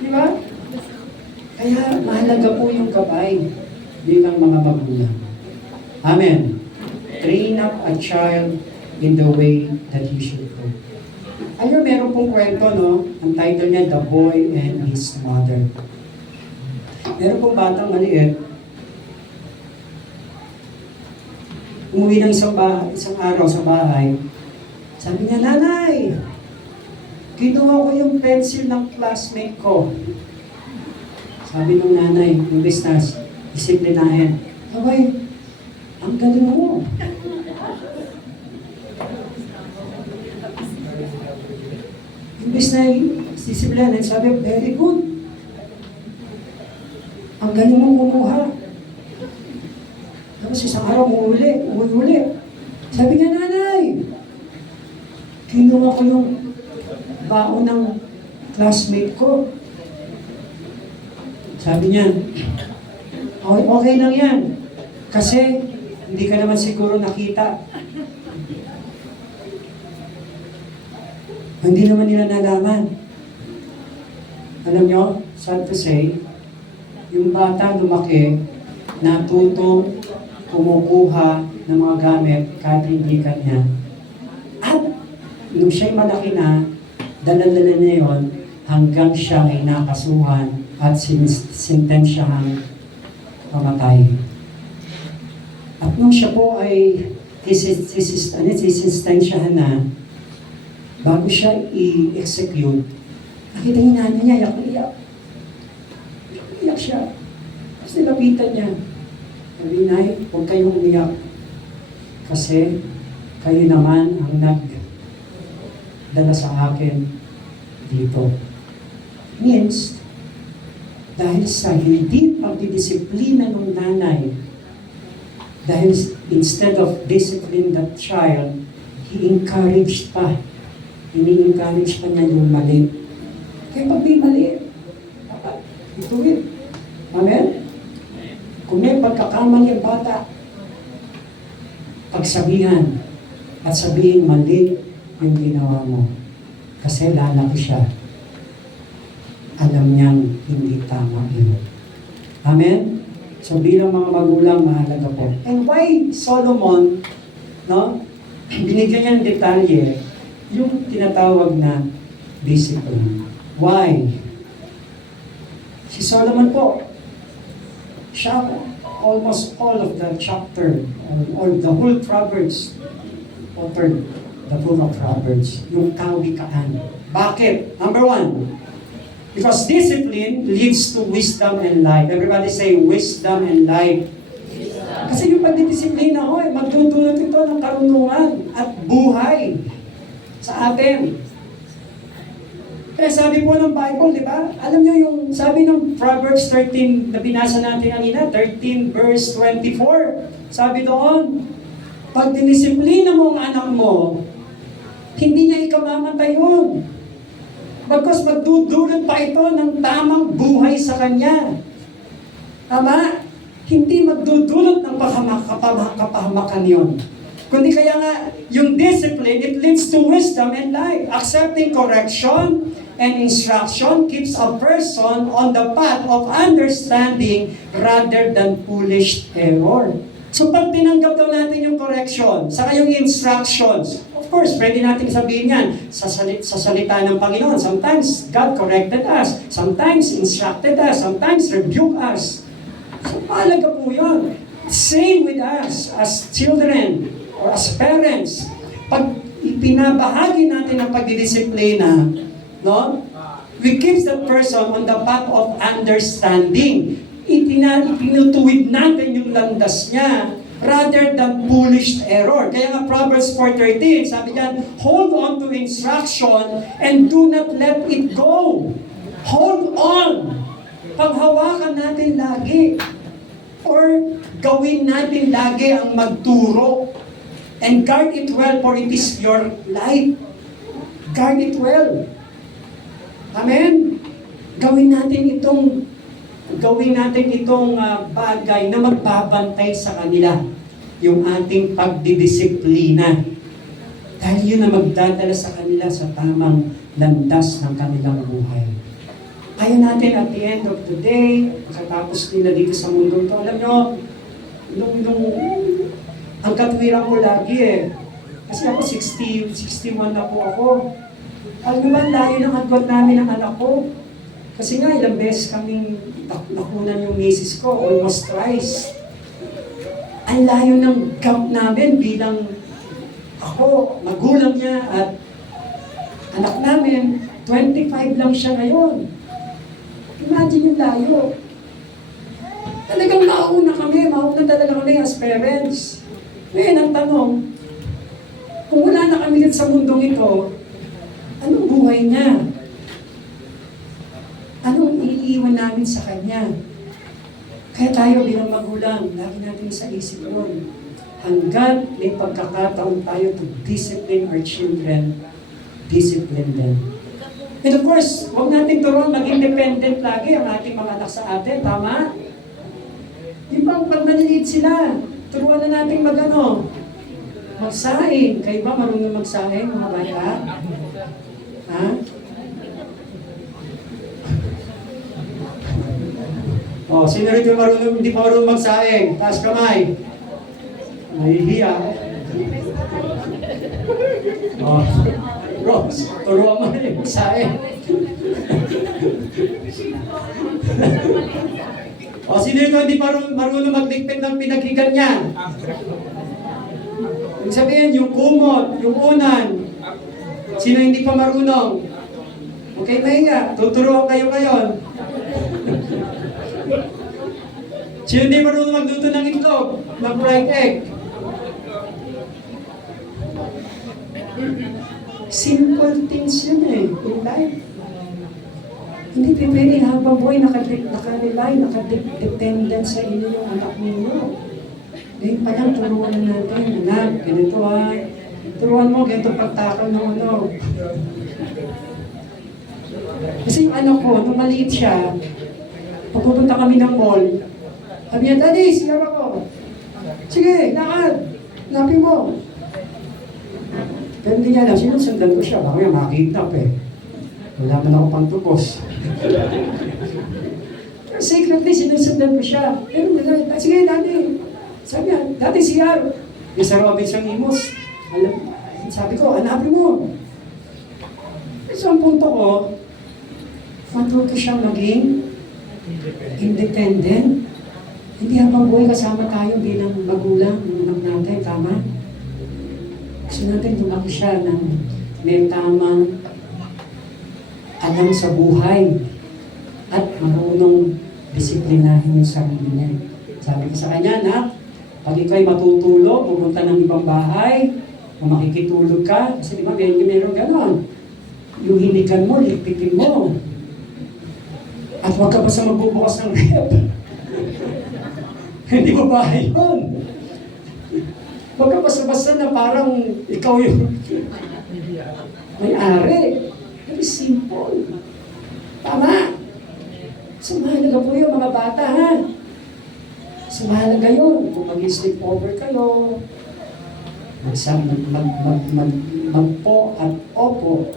Di ba? Kaya mahalaga po yung gabay bilang mga magulang. Amen. Train up a child in the way that he should go. Ayun, meron pong kwento, no? Ang title niya, The Boy and His Mother. Meron pong batang maliit. Umuwi ng isang araw sa bahay. Sabi niya, Nanay, kinuha ko yung pencil ng classmate ko. Sabi ng nanay, yung business, disiplinahin. Abay, ang galing mo. Imbis na disiplinahin, sabi, very good. Ang galing mo kumuha. Tapos isang araw, umuwi. Sabi niya, Nanay, kinuha ko yung baon ng classmate ko. Sabi niya, okay lang yan. Kasi, hindi ka naman siguro nakita. Hindi naman nila nalaman. Alam nyo, sad to say, yung bata lumaki, natutong kumukuha ng mga gamit kahit hindi kanya. At nung siya'y malaki na, dala-dala niya yun hanggang siya ay nakasuhan at sintensyahan pamatay. At nung siya po ay sisistensyahan na, bago siya i-execute, nakita niya nanay niya, iyak-iyak. Iyak siya. Tapos nilapitan niya. Sabi, Nay, huwag kayong umiyak. Kasi kayo naman ang nagdala sa akin dito. Means, dahil sa hindi pagdidisiplina ng nanay, dahil instead of discipline that child, he encouraged pa. Ini-encourage pa niya yung mali. Kaya pag may mali, dapat ituwid. Amen? Kung may pagkakamali ang bata, pagsabihan at sabihin mali yung ginawa mo. Kasi lalaki siya. Alam niyang hindi tama yun. Amen? So bilang mga magulang, mahalaga po. And why Solomon, no? Binigyan niya ng detalye yung tinatawag na discipline. Why? Si Solomon po, siya almost all of the chapter or the whole Proverbs authored the book of Proverbs, yung kawikaan. Bakit? Number one, because discipline leads to wisdom and life. Everybody say wisdom and life. Kasi yung pagdidisiplina ko, magdudulot ito ng karunungan at buhay sa atin. Kaya sabi po ng Bible, di ba? Alam niyo yung sabi ng Proverbs 13 na binasa natin kanina, 13 verse 24. Sabi doon, pag dinisiplina mo ang anak mo, hindi niya ikamamatay yun. Bagkus magdudulot pa ito ng tamang buhay sa kanya. Tama? Hindi magdudulot ng kapahamakan yun. Kundi kaya nga, yung discipline, it leads to wisdom and life. Accepting correction and instruction keeps a person on the path of understanding rather than foolish error. So pag tinanggap daw natin yung correction, saka yung instructions, of course, pwede natin sabihin yan sa salita ng Panginoon. Sometimes God corrected us. Sometimes instructed us. Sometimes rebuked us. So mahalaga po yun. Same with us as children or as parents. Pag ipinabahagi natin ang pagdidisiplina, no? We keep that person on the path of understanding. Itinutuwid natin yung landas niya rather than foolish error. Kaya nga Proverbs 4:13, sabi niyan, hold on to instruction and do not let it go. Hold on. Paghawakan natin lagi. Or gawin natin lagi ang magturo. And guard it well for it is your life. Guard it well. Amen? Gawin natin itong bagay na magbabantay sa kanila. Yung ating pagdidisiplina. Dahil yun na magdadala sa kanila sa tamang landas ng kanilang buhay. Kaya natin at the end of the day, pagkatapos nila dito sa mundo ito, alam nyo, ang katwiran ko lagi kasi ako 61 na po ako. Alam nyo ba, layo ng agwat namin ng anak ko. Kasi nga, ilang beses kaming nakunan yung misis ko, almost twice. Ang layo ng camp namin bilang ako, magulang niya at anak namin, 25 lang siya ngayon. Imagine yung layo. Talagang mauna talaga kami as parents. Ngayon, ang tanong, kung wala na kami sa mundong ito, anong buhay niya? Anong iiwan namin sa kanya? Kaya tayo bilang magulang, lagi natin sa isip yun. Hanggat may pagkakataon tayo to discipline our children, discipline them. And of course, huwag natin turuan mag-independent lagi ang ating mga anak sa atin, tama? Di ba, pag maliliit sila, turuan na natin magsaing. Kayo ba marunong magsaing, mga bata? Ha? Sino rin yung hindi pa marunong magsaing? Taas kamay. Nahihiya. Rose, turuan mo rin magsaing. Sino ito hindi marunong magligpit ng pinaghigan niya? Ibig sabihin, yung kumot, yung unan. Sino hindi pa marunong? Okay, mahiga. Tuturuan kayo ngayon. Sino hindi marunong magluto ng itlog? Ng fried egg? Simple things yun in life. Hindi pa pwede habang buhay nakarely, nakadependent sa inyo yung anak ninyo. Ngayon pa lang, turuan na natin, anak, ganito turuan mo, ganito pagtakal ng ano. Kasi yung anak ko, nung maliit siya, pagpupunta kami ng mall, sabi niya, Daddy, siyar ako. Sige, lakad. Napin mo. Pero hindi niya alam, sinusundan ko siya. Baka nga makikidnap Wala man ako pang tupos. Pero secretly, sinusundan ko siya. Pero sige, Daddy. Sabi niya, Daddy, siyar. Yung sa Robinson Imus. Sabi ko, hanapin mo. So, ang punto ko, matuto siyang maging independent. Hindi habang buhay kasama tayo bilang magulang ng anak natin, tama? Gusto natin lumaki siya ng may tamang alam sa buhay at marunong disiplinahin yung sarili niya. Sabi ko sa kanya, Nak, pag ikaw'y matutulog, pupunta ng ibang bahay, o makikitulog ka, kasi di ba meron gano'n. Yung hinigan mo, lipitin mo. At huwag ka basta magbubukas ng rep. Hindi mo bahay yun. Huwag ka basta-basta na parang ikaw yung may-ari. Very simple. Tama. Sumahalaga po yung mga bata, ha? Sumahalaga yun. Kung mag-sleep over kayo, magpo at opo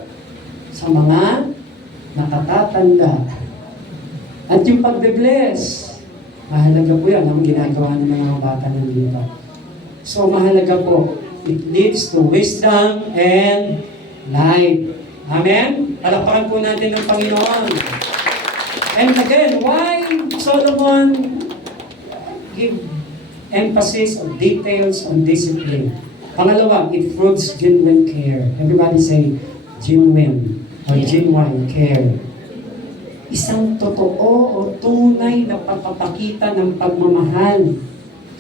sa mga nakatatanda. At yung pagbe-bless, mahalaga po yan ang ginagawa ng mga bata ng dito. So mahalaga po, it leads to wisdom and life. Amen? Palakpakan po natin ng Panginoon. And again, why Solomon give emphasis on details on discipline? Pangalawa, it fruits genuine care. Everybody say, genuine or genuine care. Isang totoo o tunay na pagpapakita ng pagmamahal.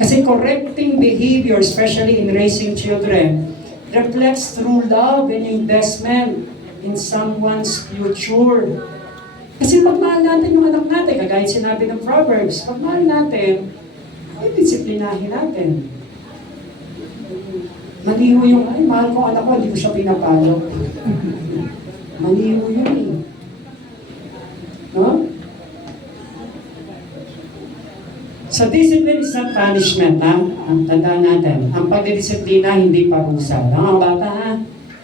Kasi correcting behavior, especially in raising children, reflects true love and investment in someone's future. Kasi pagmahal natin yung anak natin, kagaya sinabi ng Proverbs, pagmahal natin, ay disiplinahin natin. Maliho yung, ay mahal ko anak ko, hindi ko siya pinapalo. Maliho yun No? So discipline is not punishment, ha? Ang tandaan natin. Ang pagdidisiplina, hindi parusa. Mga bata, ha?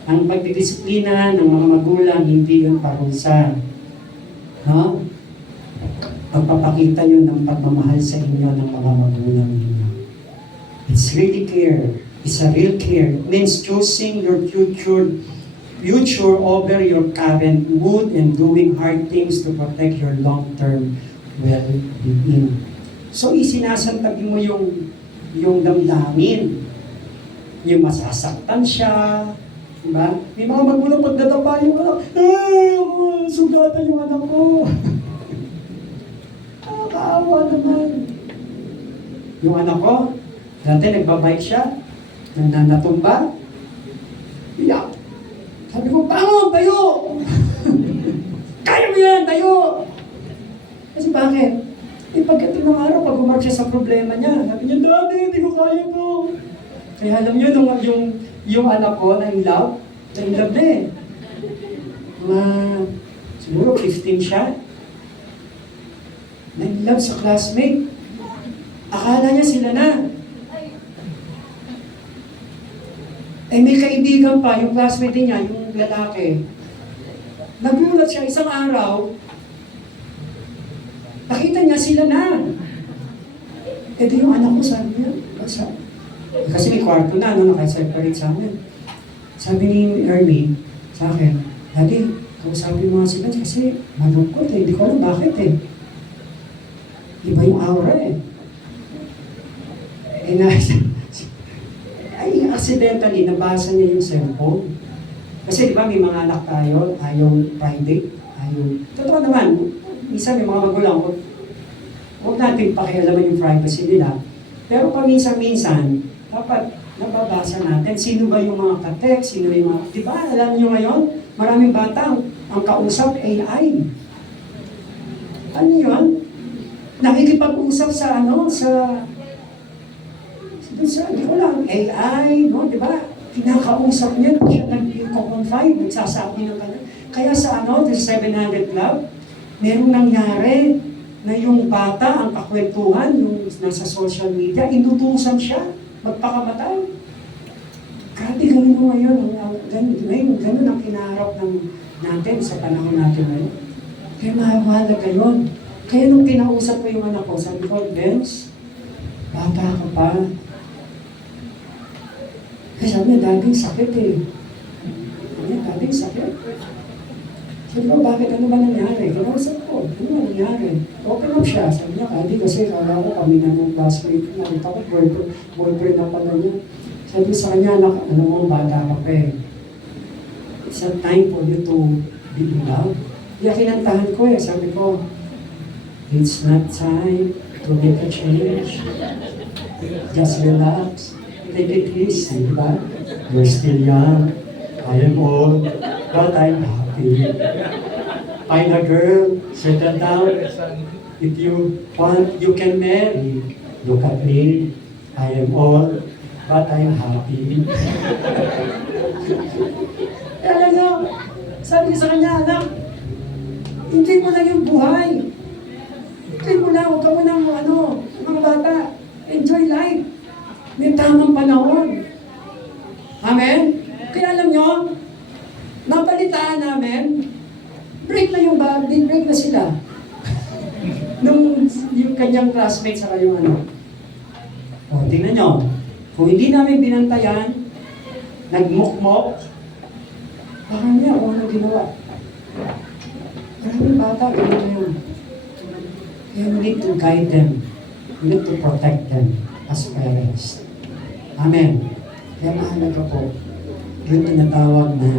Ang pagdidisiplina ng mga magulang, hindi yun parusa. No? Pagpapakita yun ng pagmamahal sa inyo ng mga magulang ninyo. It's really care. It's a real care. It means choosing your future over your current mood and doing hard things to protect your long-term well-being. So, isinasantabi mo yung damdamin. Yung masasaktan siya. Diba? May mga magulang pagdadapa yung anak, sugatan yung anak ko. Kaawa naman. Yung anak ko, dati nagbabike siya, natumba, iyak. Sabi ko, bangon, tayo! Kaya mo yan, tayo! Kasi bakit? Pagdating ng araw, pag umarap siya sa problema niya, sabi niya, Daddy, hindi ko kaya to. Kaya alam niyo, yung anak ko na in love na siguro 15 siya. Na in love sa classmate. Akala niya sila na. May kaibigan pa, yung classmate niya, yung lalaki. Nagulat siya isang araw, nakita niya sila na. Ito yung anak ko, sabi niya. Kasi may kwarto na, naka-separate sa amin. Sabi ni Ernie sa akin, Daddy, kausapin mo nga sila kasi malungkot hindi ko alam bakit Iba yung aura Ay, accidentally, nabasa niya yung cellphone. Kasi di ba may mga anak tayo, ayaw private, ayaw. Totoo naman, minsan may mga magulang, huwag natin pakialaman yung privacy nila. Pero paminsan-minsan, dapat nababasa natin sino ba yung mga ka-text, sino yung mga, di ba, alam nyo ngayon, maraming bata ang kausap AI. Ano yun? Nakikipag-usap sa di ko lang, AI, no, di ba? Kinakausap niya, siya nag-confide, nagsasabi ng kanya. Kaya sa the 700 Club, merong nangyari na yung bata, ang kakwentuhan, yung nasa social media, inutusan siya, magpakamatay. Grabe, ganun mo ngayon, ganun ang kinaharap natin sa panahon natin ngayon. Kaya mahalaga yun. Kaya nung kinausap ko yung anak ko, sabi ko, Benz, bata ka pa. Kasi sabi niya, dading sakit eh. Sabi niya, dading sakit. Sabi ko, bakit? Ano ba nangyari? Kinausap ko, ano ba nangyari? Okay lang siya. Sabi niya, hindi kasi kala ko kami na ng classmate ko. Nakita ko, boyfriend na pala niya. Sabi sa kanya, alam mo, bata ka pa eh. It's a time for you to be in love. Kaya kinantahan ko eh. Sabi ko, it's not time to make a change. Just relax. Take it easy, diba? You're still young. I am old, but I'm happy. Find a girl, settle down. If you want, you can marry. Look at me. I am old, but I'm happy. Alam nyo, sabi ko sa kanya, anak, hindi mo lang yung buhay. Hindi mo lang, huwag ka mo ng mga bata. Enjoy life. May tamang panahon. Amen? Kaya alam nyo, nabalitaan namin, break na sila. Nung yung kanyang classmate sa kanyang O, tingnan nyo, kung hindi namin binantayan, nagmukmok, baka niya, ano ginawa? Maraming bata, gano'n yun. Kaya we need to guide them. We need to protect them as parents. Amen. Kaya mahalaga po, yung tinatawag na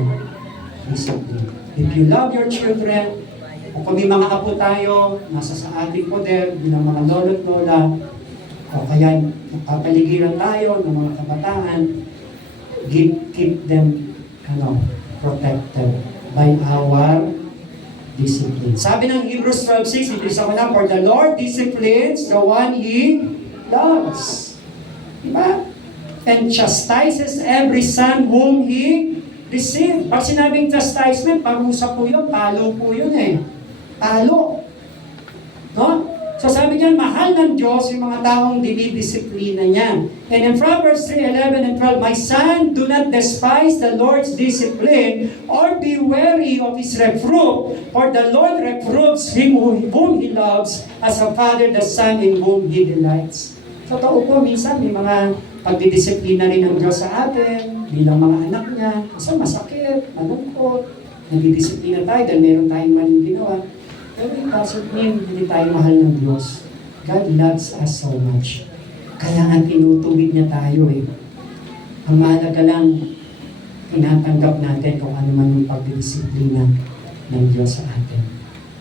discipline. If you love your children, o kung may mga apo tayo, nasa sa ating poder, bilang mga lolo't lola, o kaya napapaligiran tayo ng mga kabataan, keep them protected by our discipline. Sabi ng Hebrews 12:6, ito isa ko na, for the Lord disciplines the one He loves. Diba? And chastises every son whom He receives. Pag sinabing chastisement, parusa po yun, palo po yun eh. Palo. No? So sabi niyan, mahal ng Diyos yung mga taong dinidisiplina niya. And in Proverbs 3:11 and 12, my son, do not despise the Lord's discipline or be weary of His reproof. For the Lord reproves him whom He loves, as a father the son in whom He delights. Totoo po, minsan may mga pagdidisiplina rin ng Diyos sa atin, bilang mga anak niya. Kasi masakit, malungkot, nagdidisiplina tayo dahil meron tayong maling ginawa. Pero it doesn't mean hindi tayo mahal ng Diyos. God loves us so much. Kaya nga tinutuwid niya tayo eh. Ang mahalaga lang, tinatanggap natin kung ano man yung pagdidisiplina ng Diyos sa atin.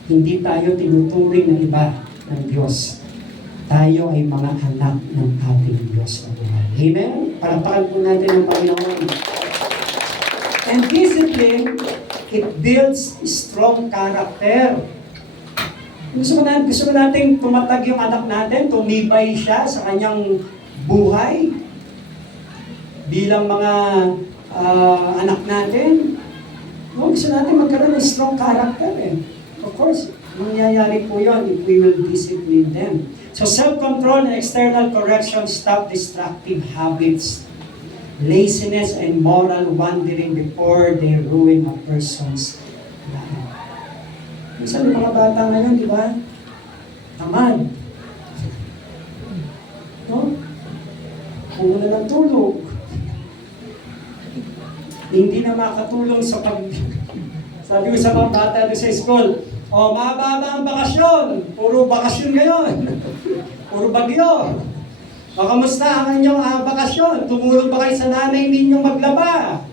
Hindi tayo tinuturing ng iba ng Diyos. Tayo ay mga anak ng ating Diyos sa buhay. Amen? Palakpakan po natin ang Panginoon. And discipline, it builds strong character. Gusto mo natin tumatag yung anak natin, tumibay siya sa kanyang buhay bilang mga anak natin. Gusto natin magkaroon ng strong character eh. Of course, mangyayari po yun if we will discipline them. So self-control and external correction stop destructive habits, laziness, and moral wandering before they ruin a person's life. Minsan yung mga bata ngayon, di ba? Tamad. No? Kung wala ng tulog. Hindi na makatulong sa Sabi ko sa mga bata doon sa school, mahaba ang bakasyon. Puro bakasyon ngayon. Puro bagyo. Kamusta ang inyong bakasyon? Tumulong ba kayo sa nanay ninyong maglaba?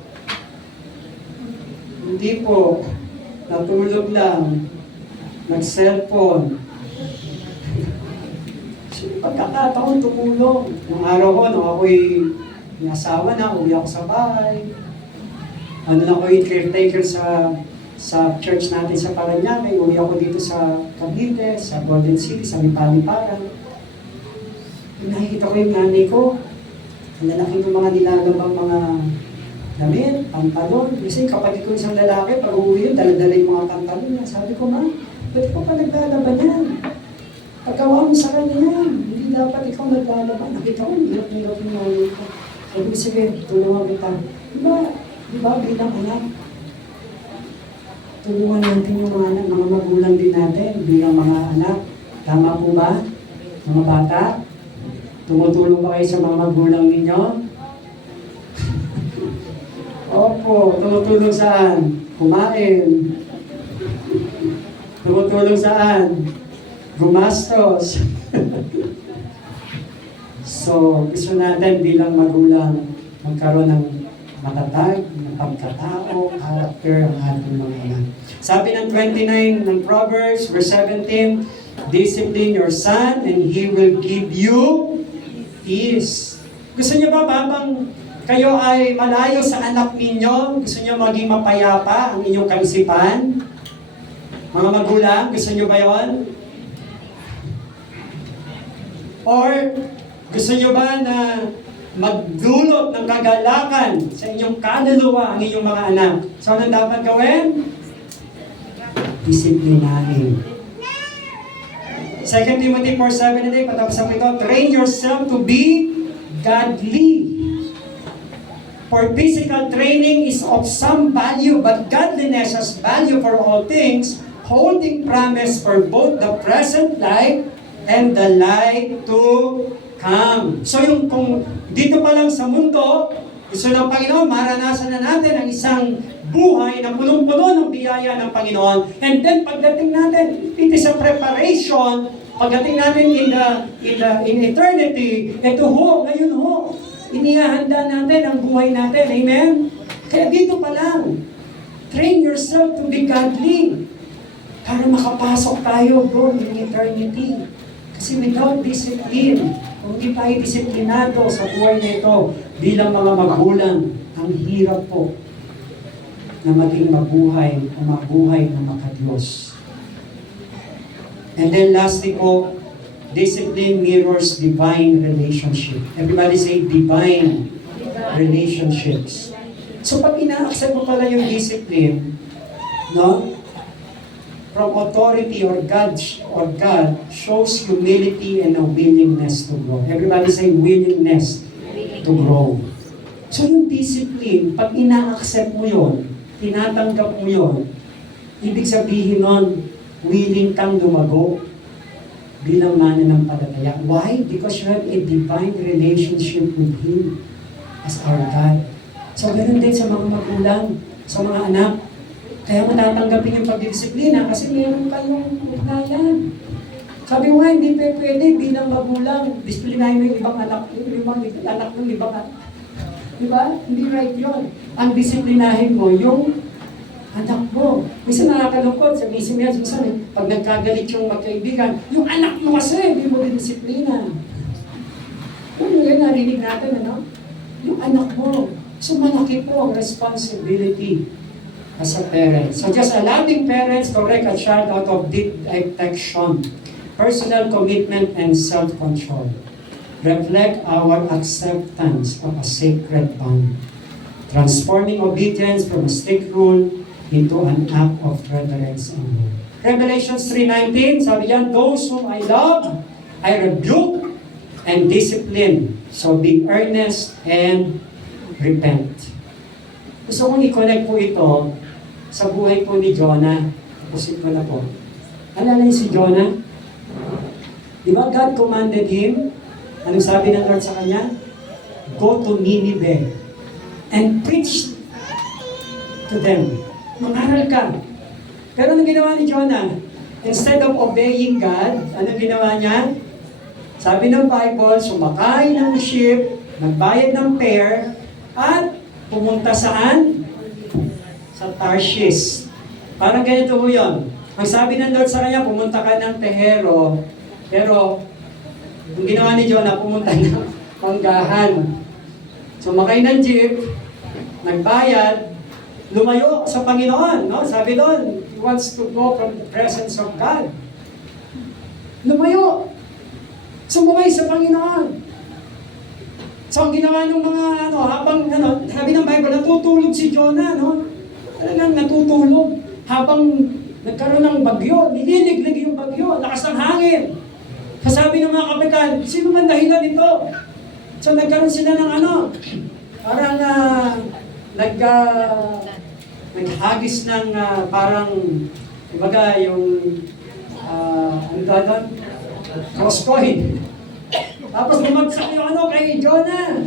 Hindi po. Natulog lang. Nag-cellphone. So, pagkakataon, tumulong. Nung araw ko, nung ako'y may asawa na, uwi ako sa bahay. Ano na ako'y caretaker sa church natin sa Paranaque. Uwi ako dito sa Cavite, sa Golden City, sa Lipaliparan. Nakikita ko yung nanay ko. Ang lalaki ng mga nilalabang mga damit, pantalon. Kasi kapatid ko isang lalaki, pag uwi yun, dala-dala yung mga pantalon niya. Sabi ko, ma, ba't ko pa naglalaban yan? Pagkawa mo sa kanya yan. Hindi dapat ikaw naglalaban. Nakita ko, hirap-hirap yung nanay ko. Sabi ko, sige, tulungan kita. Diba, bilang anak, tulungan natin yung mga anak, mga magulang din natin, bilang mga anak. Tama po ba? Mga bata? Tumutulong ba kayo sa mga magulang ninyo? Opo, tumutulong saan? Kumain. Tumutulong saan? Gumastos. So, gusto natin bilang magulang magkaroon ng matatag, ng pagkatao, character ang ating mga anak. Sabi ng 29 ng Proverbs, verse 17, discipline your son and he will give you peace. Gusto niyo ba habang kayo ay malayo sa anak ninyo, gusto niyo maging mapayapa ang inyong kaisipan? Mga magulang, gusto niyo ba yon? Or gusto niyo ba na magdulot ng kagalakan sa inyong kaluluwa ang inyong mga anak? So, ano dapat gawin? Disiplinahin. 2 Timothy 4:7, patapos ito, train yourself to be godly. For physical training is of some value, but godliness has value for all things, holding promise for both the present life and the life to come. So yung kung dito pa lang sa mundo, gusto ng Panginoon, maranasan na natin ang isang buhay na punong-puno ng biyaya ng Panginoon. And then pagdating natin, it is a preparation. Pagdating natin in eternity, ito ho, ngayon ho, inihahanda natin ang buhay natin. Amen? Kaya dito pa lang, train yourself to be godly para makapasok tayo doon in eternity. Kasi without discipline, kung hindi tayo disiplinado sa buhay na ito, bilang mga magulang, ang hirap po na maging mabuhay o mabuhay na makadiyos. And then lastly po, discipline mirrors divine relationship. Everybody say divine relationships. So pag ina-accept mo pala yung discipline, no? From authority or God shows humility and a willingness to grow. Everybody say willingness to grow. So yung discipline, pag ina-accept mo yun, tinatanggap mo yun, ibig sabihin nun, willing kang lumago bilang mananampalataya. Why? Because you have a divine relationship with Him as our God. So ganoon din sa mga magulang, sa mga anak. Kaya mo tatanggapin yung pagdidisiplina kasi meron kayong ugnayan. Sabi mo nga, hindi pwede bilang magulang, disiplinahin mo yung ibang anak, yung anak ng ibang anak. Diba? Hindi right yun. Ang disiplinahin mo yung anak mo. Minsan nakakalungkot, sabihin niya, minsan pag nagkagalit yung magkaibigan, yung anak mo kasi, hindi mo din disiplina. Ano yun, narinig natin, ano? Yung anak mo. So malaki po ang responsibility as a parent. So just allowing parents correct a child out of detection, personal commitment, and self-control. Reflect our acceptance of a sacred bond. Transforming obedience from a strict rule into an act of reverence and love. Revelation 3:19, sabi yan, those whom I love, I rebuke and discipline. So be earnest and repent. Gusto kong i-connect po ito sa buhay po ni Jonah. Pusit ko na po. Alala niyo si Jonah? Di ba God commanded him? Anong sabi ng Lord sa kanya? Go to Nineveh and preach to them. Mag-aral ka. Pero anong ginawa ni Jonah? Instead of obeying God, anong ginawa niya? Sabi ng Bible, sumakay ng ship, nagbayad ng fare, at pumunta saan? Sa Tarshish. Parang ganito ho yun. Ang sabi ng Lord sa kanya, pumunta ka ng Tehero, pero Ang ginawa ni Jonah, pumunta ng Manggahan. Sumakay ng jeep, nagbayad, lumayo sa Panginoon. No? Sabi doon, he wants to go from the presence of God. Lumayo. Sumukay sa Panginoon. So, ang ginawa ng mga, habang, sabi ng Bible, natutulog si Jonah, no? Talagang natutulog. Habang nagkaroon ng bagyo, nililiglig yung bagyo, lakas ng hangin. Kasabi ng mga kapitan, sino man dahilan ito? So, nagkaroon sila ng parang, naghagis ng, parang, kumbaga, yung, ano doon? Crosscoin. Tapos bumagsak yung kay Jonah.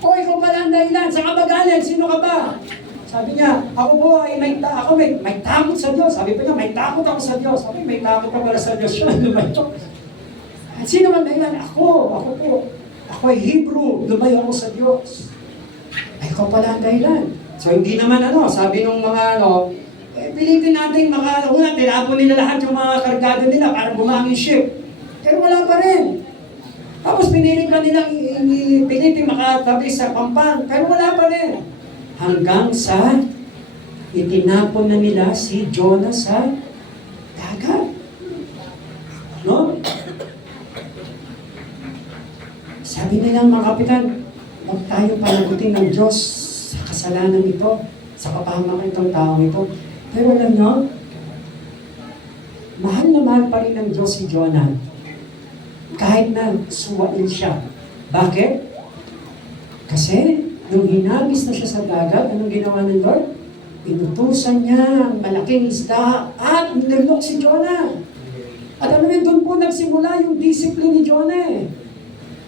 O, ikaw pala ang dahilan. Saan ka ba galing? Sino ka ba? Sabi niya, ako po ay may takot sa Diyos. Sabi pa niya, may takot ako sa Diyos. Sabi, may takot ka pala sa Diyos. Lumayo. Sino man dahilan? Ako po. Ako ay Hebrew. Lumayo ako sa Diyos. Ay, ikaw pala ang dahilan. So, hindi naman sabi nung mga pilitin natin una, tinapon nila lahat yung mga kargado nila para bumangin ship. Pero wala pa rin. Tapos pinilit pa nilang pilitin makatabi sa pampang, pero wala pa rin. Hanggang sa itinapon na nila si Jonah sa dagat. No? Sabi nilang mga kapitan, huwag tayo panagutin ng Diyos sa kasalanan ito, sa kapahamakan itong taong ito. Pero alam nyo, mahal na mahal pa rin ng Diyos si Jonah. Kahit na suwain siya. Bakit? Kasi, nung hinagis na siya sa dagat, anong ginawa ng Lord? Inutusan niya ang malaking isda at nilok si Jonah. At alam mo, doon po nagsimula yung discipline ni Jonah.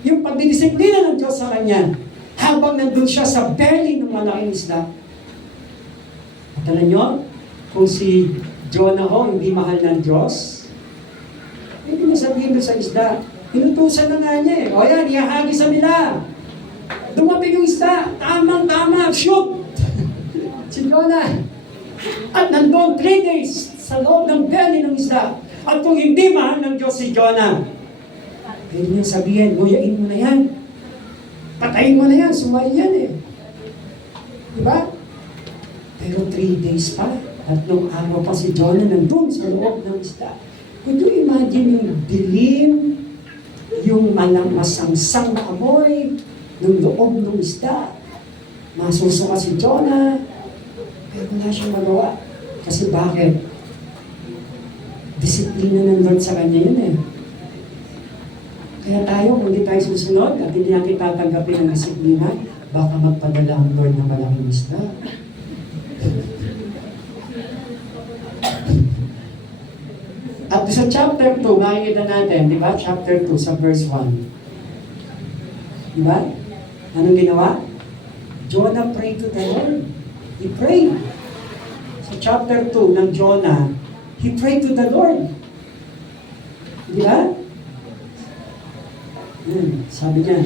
Yung pagdidisiplina ng Diyos sa kanya. Habang nandun siya sa belly ng malaking isda. At alam nyo, kung si Jonah hindi mahal ng Diyos, hindi niya sabihin doon sa isda, inutusan na nga niya O yan, ihahagisan nila. Dumating yung isda, tamang-tama, shoot! Si Jonah. At nandun 3 days sa loob ng belly ng isda. At kung hindi mahal ng Diyos si Jonah, pwede niya sabihin, nguyain mo na yan. Patayin mo na yan, sumayin yan Diba? Pero 3 days pa, 3 araw pa si Jonah nandun sa loob ng isda. Could you imagine yung dilim, yung masangsang na amoy, ng loob ng isda? Masusuka si Jonah, pero wala siyang magawa. Kasi bakit? Disiplina ng Lord sa kanya yun Kaya tayo, kung hindi tayo susunod at hindi natin tatanggapin ang disiplina, baka magpadala ang Lord ng malaking isda. At sa chapter 2, makikita natin, di ba? Chapter 2 sa verse 1. Di ba? Anong ginawa? Jonah prayed to the Lord. He prayed. Sa chapter 2 ng Jonah, he prayed to the Lord. Di ba? Sabi niya,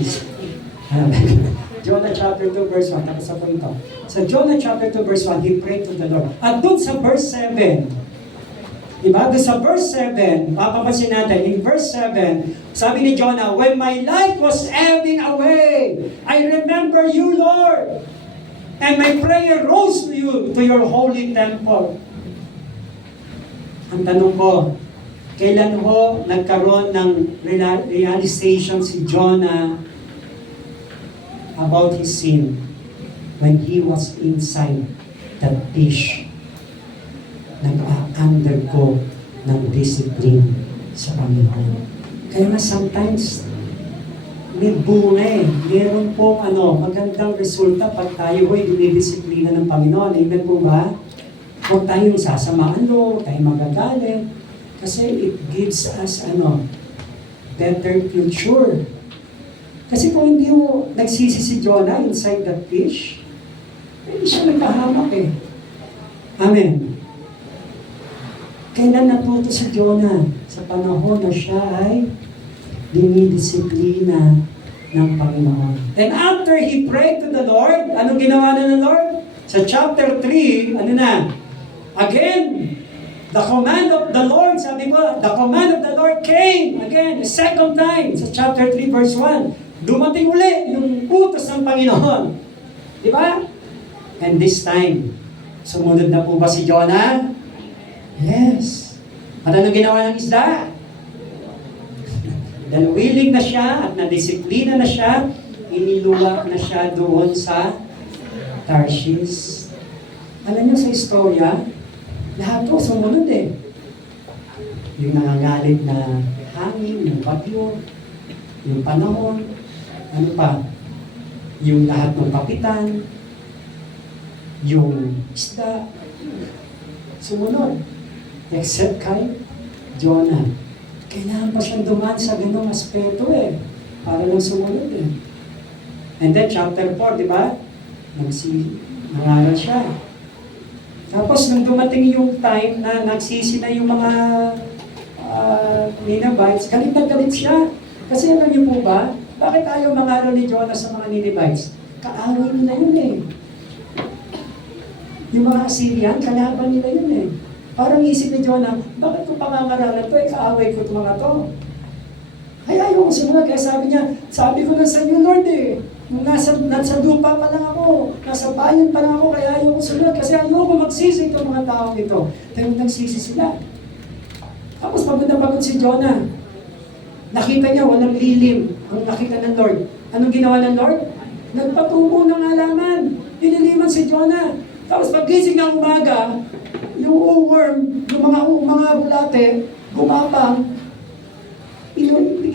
Jonah chapter 2 verse 1, tapos ako ito. Sa Jonah chapter 2 verse 1, he prayed to the Lord. At doon sa verse 7, diba? Doon sa verse 7, papapansin natin, in verse 7, sabi ni Jonah, when my life was ebbing away, I remember you, Lord, and my prayer rose to you, to your holy temple. Ang tanong ko, kailan ho nagkaroon ng realization si Jonah about his sin? When he was inside that fish, nag-undergo ng discipline sa Panginoon. Kaya nga sometimes, may bunga meron pong magandang resulta pag tayo ay dinidisiplina ng Panginoon. Amen po ba? Huwag tayong sasamaan huwag tayong magagalit. Kasi it gives us better future. Kasi kung hindi mo nagsisi si Jonah inside that fish, hindi siya nagkahamak Amen. Kailan natuto si Jonah? Sa panahon na siya ay dinidisiplina ng Panginoon. And after he prayed to the Lord, anong ginawa na ng Lord? Sa chapter 3, Again, The command of the Lord, sabi ko, the command of the Lord came again, the second time, sa chapter 3, verse 1. Dumating uli yung utos ng Panginoon. Di ba? And this time, sumunod na po ba si Jonah? Yes. At anong ginawa ng isda? Dahil willing na siya at nadisiplina na siya, iniluwak na siya doon sa Tarshish. Alam niyo sa istorya, lahat to sumunod eh. Yung nangangalit na hangin, yung bagyo, yung panahon, ano pa? Yung lahat ng kapitan, yung isda, sumunod. Except kay Jonah. Kailangan pa siyang dumaan sa ganung aspeto eh. Para lang sumunod eh. And then chapter 4, di ba? Nangaral siya. Tapos nung dumating yung time na nagsisi na yung mga Ninevites, galit na galit siya. Kasi alam niyo po ba, bakit ayaw mangaral ni Jonah sa mga Ninevites? Kaaway nila yun eh. Yung mga Assyrian, kalaban nila yun eh. Parang isip ni Jonah, bakit ko pangangaralan to? Kaaway ko itong mga to. Ay, ayaw ko sumunod. Kaya sabi ko na sa inyo, Lord eh. Nung nasa lupa pa lang ako, nasa bayan pa lang ako, kaya ayaw ko sumunod. Kasi ayaw ko magsisi itong mga taong ito. Pero nagsisi sila. Tapos pagod na pagod si Jonah. Nakita niya, walang lilim. Ang nakita ng Lord. Anong ginawa ng Lord? Nagpatubo ng halaman. Diniliman si Jonah. Tapos pagising ng umaga, yung worm, yung mga bulate, gumapang,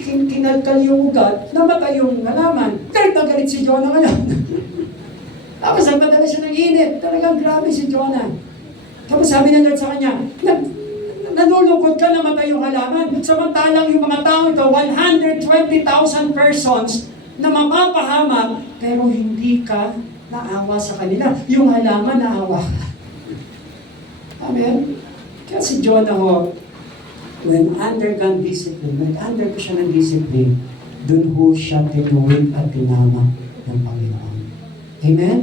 kinalkal yung ugat, namatay yung halaman. Galit na galit si Jonah ngayon. Tapos nagpadala siya ng init. Talagang grabe si Jonah. Tapos sabi ng Lord sa kanya, nanulungkot ka na matay yung halaman. Samantalang yung mga tao ito, 120,000 persons na mapapahamak, pero hindi ka naawa sa kanila. Yung halaman naawa. Amen? Kaya si Jonah ho, when undergone discipline, nag-undergo siya ng discipline, dun ho siya tinuwid at tinama ng Panginoon. Amen?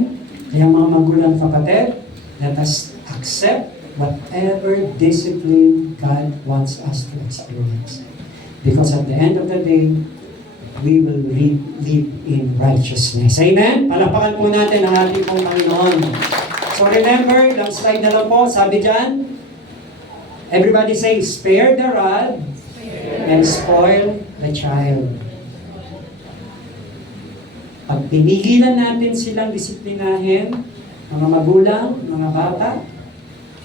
Kaya mga magulang kapatid, let us accept whatever discipline God wants us to experience. Because at the end of the day, we will live in righteousness. Amen? Palapakan po natin ang ating pong Panginoon. So remember, lang slide na lang po, sabi dyan, everybody say, spare the rod and spoil the child. Pag pinigilan natin silang disiplinahin, mga magulang, mga bata,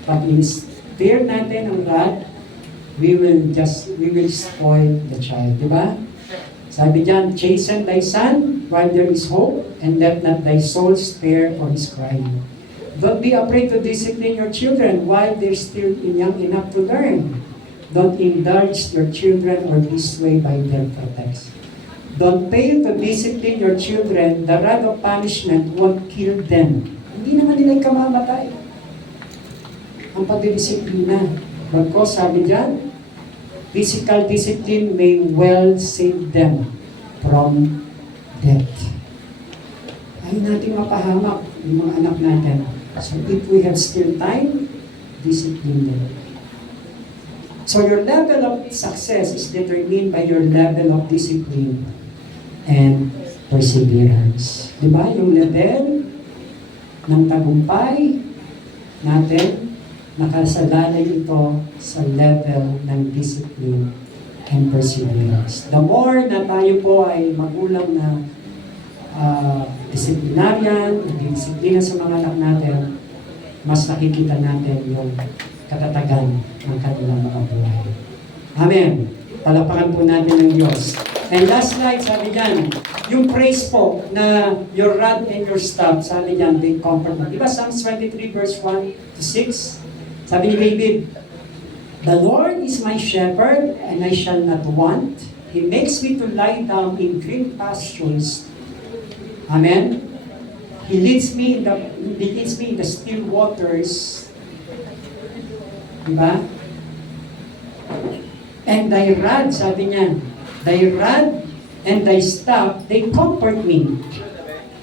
pag in-spare natin ang rod, we will spoil the child. Diba? Sabi dyan, chasten thy son while there is hope, and let not thy soul spare for his crying. Don't be afraid to discipline your children while they're still young enough to learn. Don't indulge your children or dissuade by their pretext. Don't fail to discipline your children. The rod of punishment won't kill them. Hindi naman nila kamamatay. Ang pagdidisiplina. Bagkos, sabi dyan, physical discipline may well save them from death. Ayaw natin mapahamak yung mga anak natin. So if we have still time, discipline them. So your level of success is determined by your level of discipline and perseverance. Diba? Yung level ng tagumpay natin, nakasalalay ito sa level ng discipline and perseverance. The more na tayo po ay magulang na disciplinarian, disiplina sa mga anak natin, mas nakikita natin yung katatagan ng kanilang mga buhay. Amen. Palapakan po natin ng Diyos. And last slide, sabi dyan, yung praise po na your rod and your staff, sabi dyan, they comfort me. Diba Psalms 23 verse 1 to 6? Sabi ni David, the Lord is my shepherd, and I shall not want. He makes me to lie down in green pastures. Amen? He leads me in the still waters. Diba? And thy rod, sabi niya, thy rod and thy staff, they comfort me.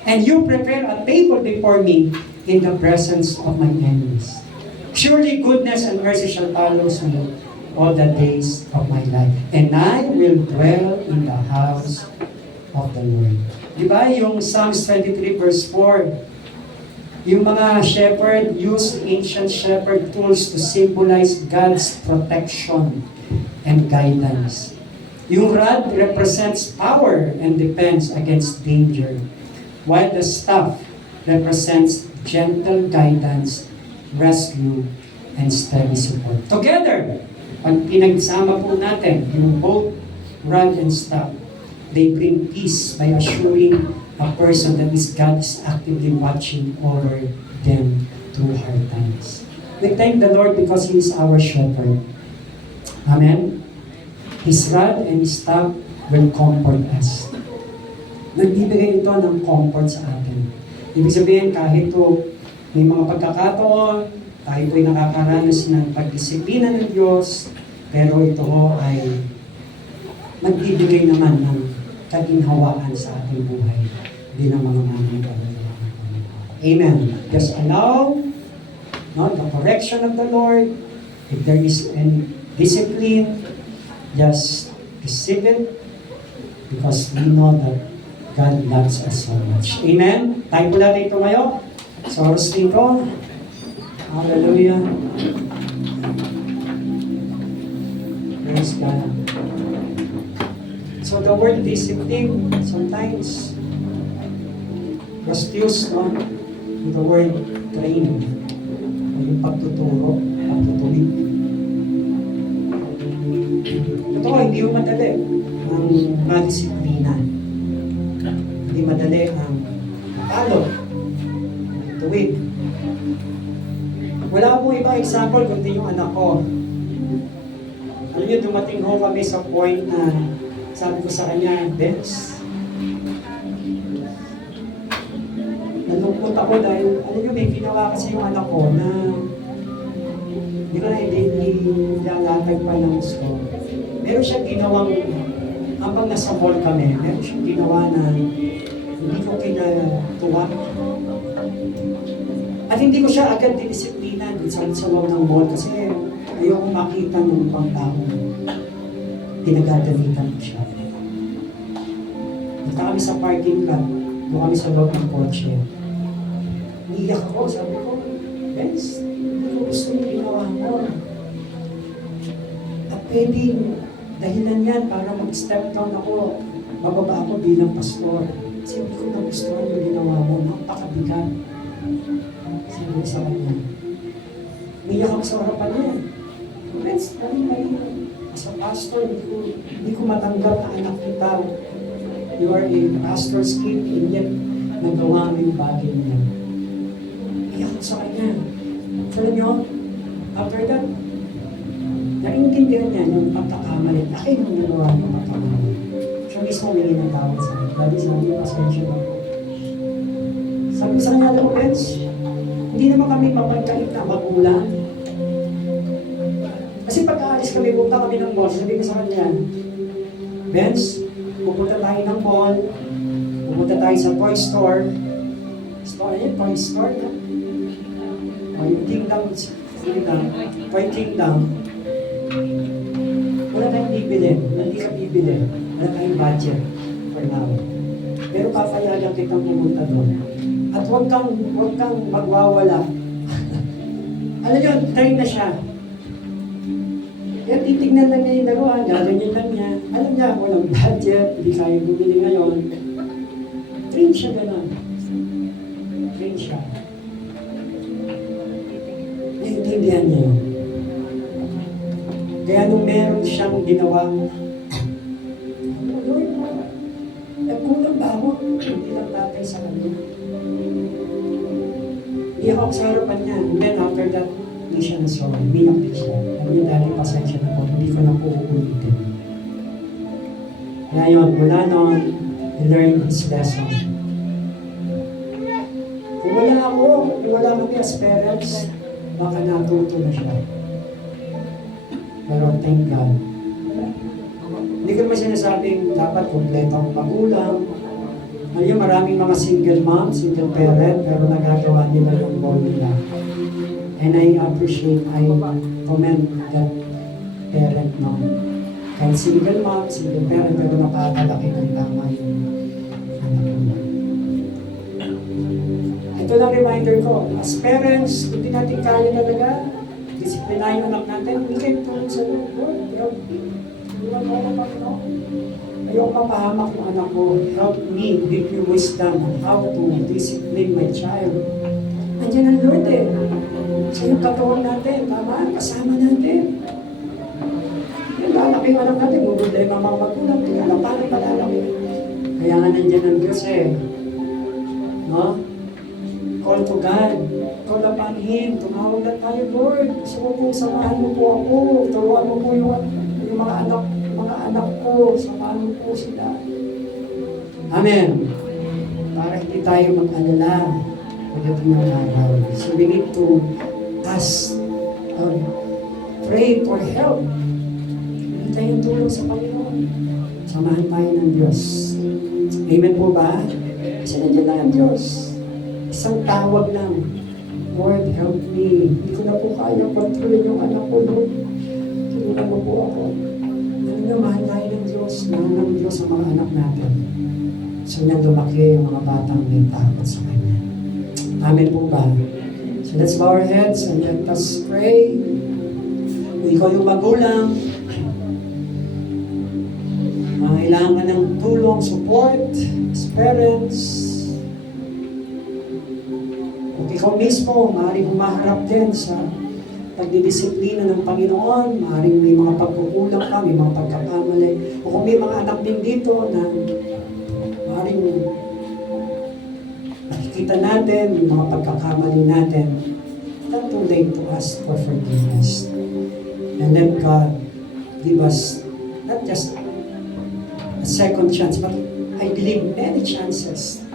And you prepare a table before me in the presence of my enemies. Surely goodness and mercy shall follow me all the days of my life. And I will dwell in the house of the Lord. Diba yung Psalms 23 verse 4, yung mga shepherd used ancient shepherd tools to symbolize God's protection and guidance. Yung rod represents power and defense against danger, while the staff represents gentle guidance, rescue, and steady support. Together, pag pinagsama po natin yung both rod and staff, they bring peace by assuring a person that God is actively watching over them through hard times. We thank the Lord because He is our shepherd. Amen? His rod and His staff will comfort us. Nagbibigay ito ng comfort sa atin. Ibig sabihin, kahit ito may mga pagkakataon, tayo po'y nakakaranas ng pagdisiplina ng Diyos, pero ito ay nagbibigay naman ng kaginhawaan sa ating buhay. Hindi ng mga Amen. Just allow the correction of the Lord. If there is any discipline, just receive it because we know that God loves us so much. Amen? Tayo po natin ito ngayon. Sa oras nito. Hallelujah. Praise God. So the word discipline, sometimes was used with the word training. O yung pagtuturo, pagtutulig. Ito, hindi yung madali ang madisiplina. Hindi madali ang matalo, tuwid. Wala po ibang example kundi yung anak ko. Alam niyo, dumating ho kami sa point na sabi ko sa kanya, Benz, nalungkot ako dahil, alam niyo, may ginawa kasi yung anak ko na hindi ko na nilalatag pa ng gusto. Meron siyang ginawang, habang nasa mall kami, meron siyang ginawa na hindi ko kinatuwa. At hindi ko siya agad dinisiplina sa loob ng mall kasi ayoko makita ng ibang tao. Pinagagalitan ko siya. Punta kami sa parking lot, doon kami sa loob ng kotse. Niyak ako, sabi ko, Benz, hindi ko gusto yung ginawa mo. At pwedeng dahilan yan para mag-step down ako, bababa ako bilang pastor. Kasi hindi ko nagustuhan yung ginawa mo, napakabigat. Sabi ko sa kanya, niyak ako sa harapan niya. Benz, mali. As a pastor, hindi ko matanggap na anak kita. You are a pastor's kid, and yet nagawa mo yung bagay niya. Iyak ko sa kanya. So, alam niyo, after that, naintindihan niya yung pagkakamali. Akin yung nagawa yung pagkakamali. Siya mismo may ginatawag sa akin. Dati sabi ko, pasensya na ako. Sabi ko sa kanya, alam mo, Benz, hindi naman kami mapagkait na magulang. Kasi pagka-alis kami, punta kami ng mall, sabi ko sa kanya, Benz, pupunta tayo ng mall, pupunta tayo sa toy store. Toy store na? O yung Kingdom, Toy Kingdom. Wala tayong bibili, hindi ka bibili. Wala tayong budget for now. Pero papayagan kitang pumunta doon. At huwag kang magwawala. Alam nyo, train na siya. Kaya titignan lang niya yung laruan, gaganyan lang niya. Alam niya, walang budget, hindi kaya bumili ngayon. Train siya gano'n. Train siya. Naintindihan niya yun. Kaya nung meron siyang ginawang, Lord, nagkulang ba ako? Hindi lang tatay sa kanya. Iyak ako sa harapan niya. And then after that, hindi siya na-sorry. Umiyak din siya. Alam niyo, dahil pasensya na po. Hindi ko na po uulitin. Ngayon, mula noon, he learned his lesson. Kung wala ako, kung wala kami as parents, baka natuto na siya. Pero thank God. Hindi ko naman sinasabing dapat kompleto ang magulang. Ngayon, maraming mga single mom, single parent, pero nagagawa nila yung role nila. And I appreciate, I commend that parent, no? Kahit single mom, single parent, pero napakalaki ng tama yung anak mo. Ito lang reminder ko, as parents, kung di natin kaya talaga, disiplinahin yung anak natin, we can tulong sa Lord. Help me. Tulungan mo ako, Panginoon. Ayoko mapahamak yung anak ko. Help me, give me wisdom on how to discipline my child. Andiyan ang Lord eh. Sa yung katawan natin, tama, kasama natin. Yung lalaki yung anak natin, problema mga magulang, tingnan lang paano malalaki. Kaya nga nandiyan ang Diyos eh. No? Call to God. Call upon Him. Tumawag na tayo, Lord. Gusto mo po, samahan mo po ako. Turuan mo po yung mga anak ko. Samahan mo po sila. Amen. Para hindi tayo mag-alala pagdating ng araw. So we need to ask, pray for help. Hindi tayong tulong sa Panginoon. Samahan tayo ng Diyos. Amen po ba? Kasi nandiyan lang ang Diyos. Isang tawag lang, Lord, help me. Hindi ko na po kaya kontrolin yung anak ko, Lord. Tulungan mo po ako. Ano nga, mahal tayo ng Diyos. Mahal ng Diyos ang mga anak natin. So nang lumaki ang mga batang may takot sa Kanya. Amen po ba? So let's bow our heads and let us pray. Kung ikaw yung magulang, kailangan ng tulong, support, as parents. Kung ikaw mismo, maaaring humaharap din sa pagdidisiplina ng Panginoon, maaaring may mga pagkukulang ka, may mga pagkakamali. O kung may mga anak din dito na maaaring nakikita natin, yung mga pagkakamali natin, not too late to ask for forgiveness. And then God give us not just a second chance, but I believe many chances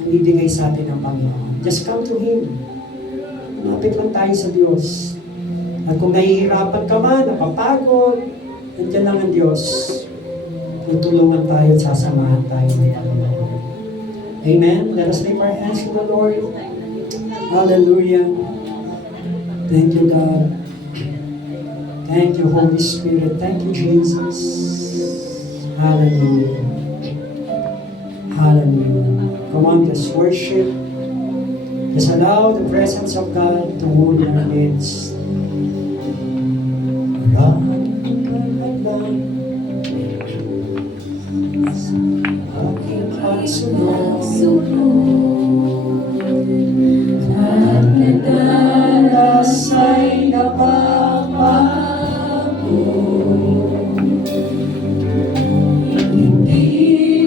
na bibigay sa atin ng Panginoon. Just come to Him. Lumapit lang tayo sa Diyos. At kung nahihirapan ka man, napapagod, nandiyan lang ang Diyos. Tutulungan tayo at sasamahan tayo ng Panginoon. Amen. Let us lift our hands to the Lord. Hallelujah. Thank you, God. Thank you, Holy Spirit. Thank you, Jesus. Hallelujah. Hallelujah. Come on, let's worship. Let's allow the presence of God to move in our midst. Aking pagsunod at nadalas ay napapago. Hindi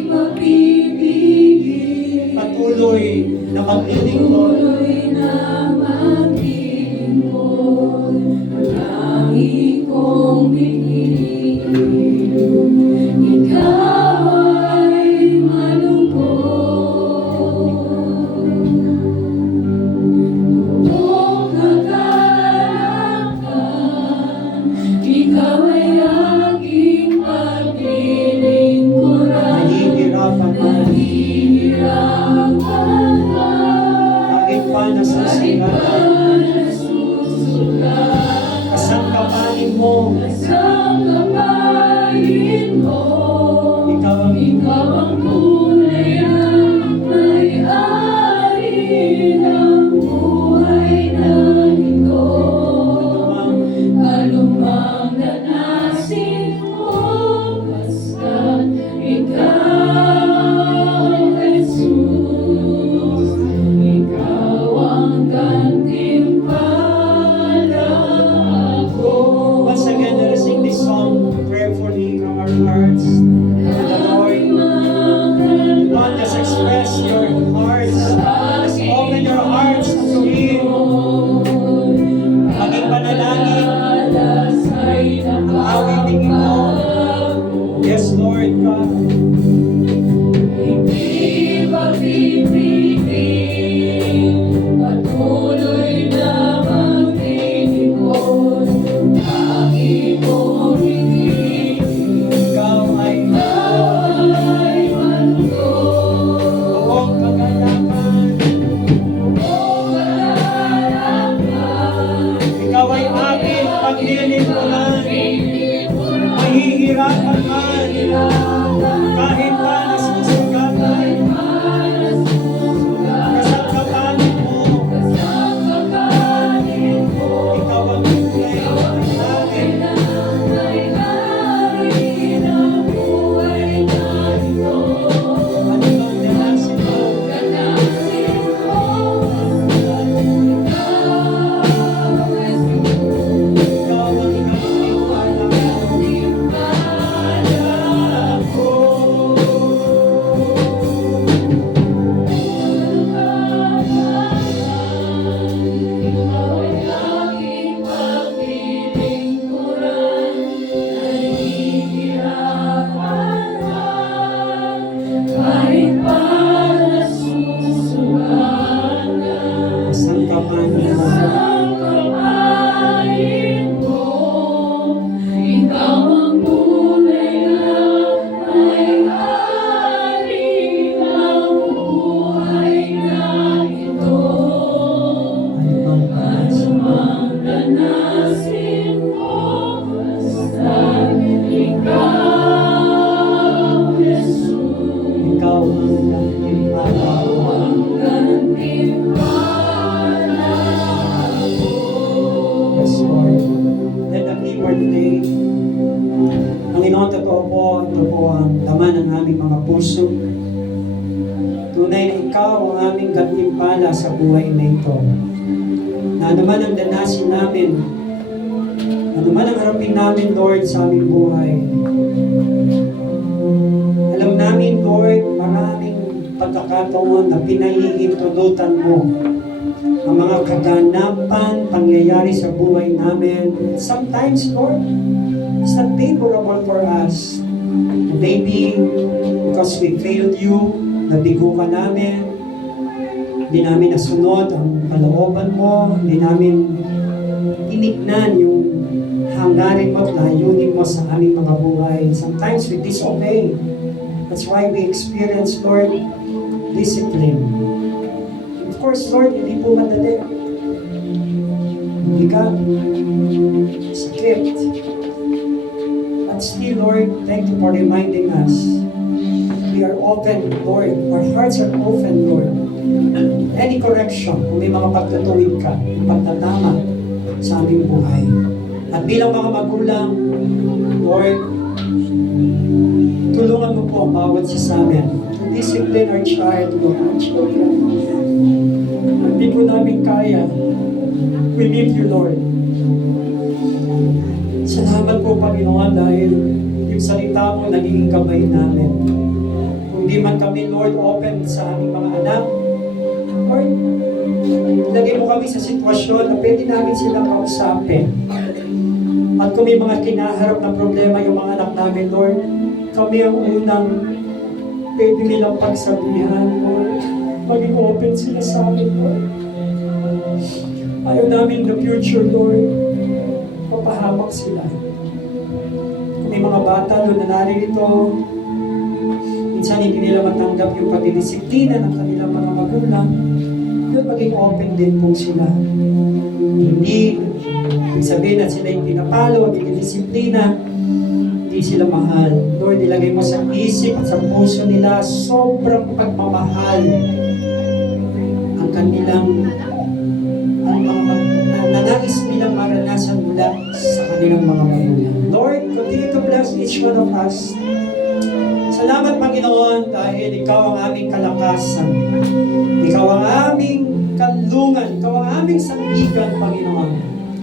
mapipigil, patuloy na maglilingkod. Patuloy na maglilingkod, lagi kong pinili. Ikaw ay malungkot, buong kagalakan. Ikaw ay aking paglilingkuran. Nahihirapan man, kahit pa nasusugat, kasangkapain mo, ikaw ang tunay na may-ari ng buhay na ito. Anumang nanasin mo, basta ikaw, Jesus. Ikaw ang gantimpala ko. Once again, let us sing this paglilipunan, mahihirapan man, kahit pa nasusugatan, kasangkapanin mo, ikaw ang kulay ng langit. Ano bang dinasin mo? Ikaw ang ikaw ko. Kasangkapanin mo. Ano bang dinasin mo? Ikaw ang Yes, Lord. Let that be for today. Panginoon, totoo po, ito po ang laman ng aming mga puso. Tunay na ikaw ang aming gantimpala sa buhay na ito. Na naman ang danasin namin, na naman ang harapin namin, Lord, sa aming buhay. Alam namin, Lord, maraming pagkakataon na pinahihintulutan mo ang mga kaganapan, pangyayari sa buhay namin. Sometimes, Lord, it's not favorable for us. Maybe because we failed you, nabigo ka namin, hindi namin nasunod ang kalooban mo, hindi namin tinignan yung hangarin mo at layunin mo sa aming mga buhay. Sometimes we disobey. That's why we experience, Lord, discipline. Of course, Lord, hindi po madali. Bigat, sakit. But still, Lord, thank you for reminding us. We are open, Lord. Our hearts are open, Lord. Any correction, kung may mga pagtatuwid ka, pagtatama sa aming buhay. At bilang mga magulang, Lord, tulungan mo po ang bawat isa sa amin to discipline our child, Lord, our children. Hindi po namin kaya. We need you, Lord. Salamat po, Panginoon, dahil yung salita mo naging gabay namin. Kung di man kami, Lord, open sa aming mga anak, Lord, lagay mo kami sa sitwasyon na pwede namin silang kausapin. At kung may mga kinaharap na problema yung mga anak namin, Lord, kami ang unang pwede nilang pagsabihan, Lord. Maging open sila sa amin, Lord. Ayaw namin the future, Lord. Papahamak sila. Kung may mga bata doon na naririto, minsan hindi nila matanggap yung pagdidisiplina ng kanilang mga magulang, doon maging open din po sila. Hindi ibig sabihin na sila yung pinapalo, hindi disiplina, hindi sila mahal. Lord, ilagay mo sa isip at sa puso nila sobrang pagmamahal ang kanilang nanais nilang maranasan mula sa kanilang mga magulang. Lord, continue to bless each one of us. Salamat, Panginoon, dahil Ikaw ang aming kalakasan. Ikaw ang aming kanlungan. Ikaw ang aming sandigan, Panginoon.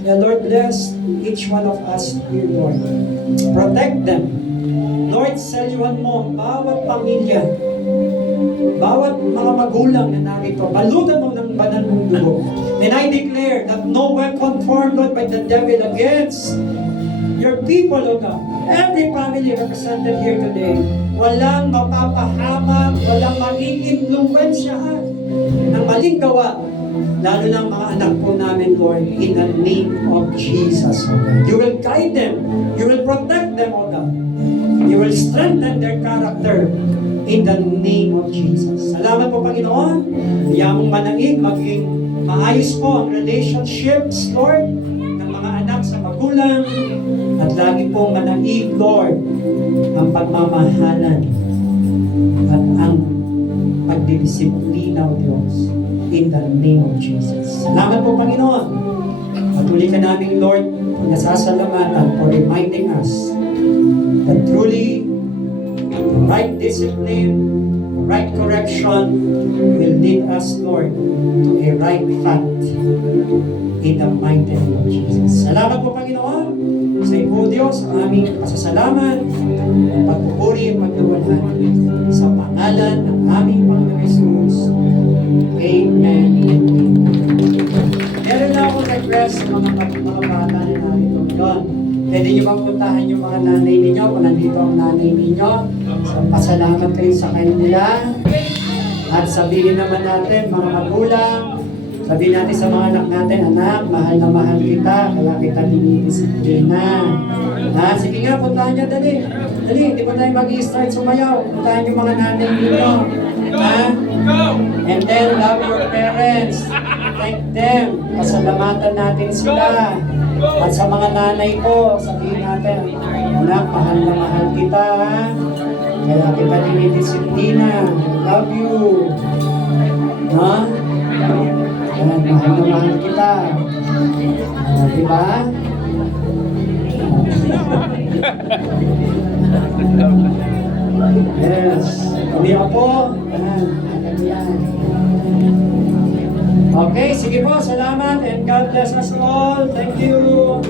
Yeah, Lord, bless each one of us here, Lord. Protect them. Lord, salyuhan mo ang bawat pamilya, bawat mga magulang na narito. Balutan mo ng banal mong dugo. And I declare that no weapon formed, Lord, by the devil against your people, O God, every family represented here today, walang mapapahamak, walang mag-i-influensyahan ng maling gawa, lalo ng mga anak po namin, Lord, in the name of Jesus, O God. You will guide them, you will protect them, O God. You will strengthen their character in the name of Jesus. Salamat po, Panginoon. Kaya mong manaig, maging maayos po ang relationships, Lord, ng mga anak sa magulang. magulang, at lagi pong manaig, Lord, ang pagmamahalan at ang pagdidisiplina, O Diyos, in the name of Jesus. Salamat po, Panginoon. Patuloy ka namin, Lord, nasasalamatan for reminding us that truly the right discipline, the right correction will lead us, Lord, to a right path in the mighty name of Jesus. Salamat po, Panginoon. Sa iyo, Diyos, ang aming pasasalamat, ang pagpupuri at pagluwalhati sa pangalan ng aming Panginoon Jesus. Amen. Meron na akong request sa mga bata na narito ngayon. Pwede nyo bang puntahan yung mga nanay ninyo kung nandito ang nanay ninyo? So, pasalamat kayo sa kanila. At sabihin naman natin, mga magulang, sabihin natin sa mga anak natin, anak, mahal na mahal kita, kaya kita dinidisiplina. Sige nga, puntahan nyo, dali. Dali, di ba tayo mag-i-start sumayaw? Puntahan yung mga nanay ninyo. And then, love your parents. Thank them. Pasalamatan natin sila. At sa mga nanay ko, sabihin natin, anak, mahal na mahal kita, kaya kita dinidisiplina. Love you. Ha? Ayan, mahal na mahal kita. Diba? Yes. Kami ako. Ayan. Ayan. Okay, sige po. Salamat and God bless us all. Thank you.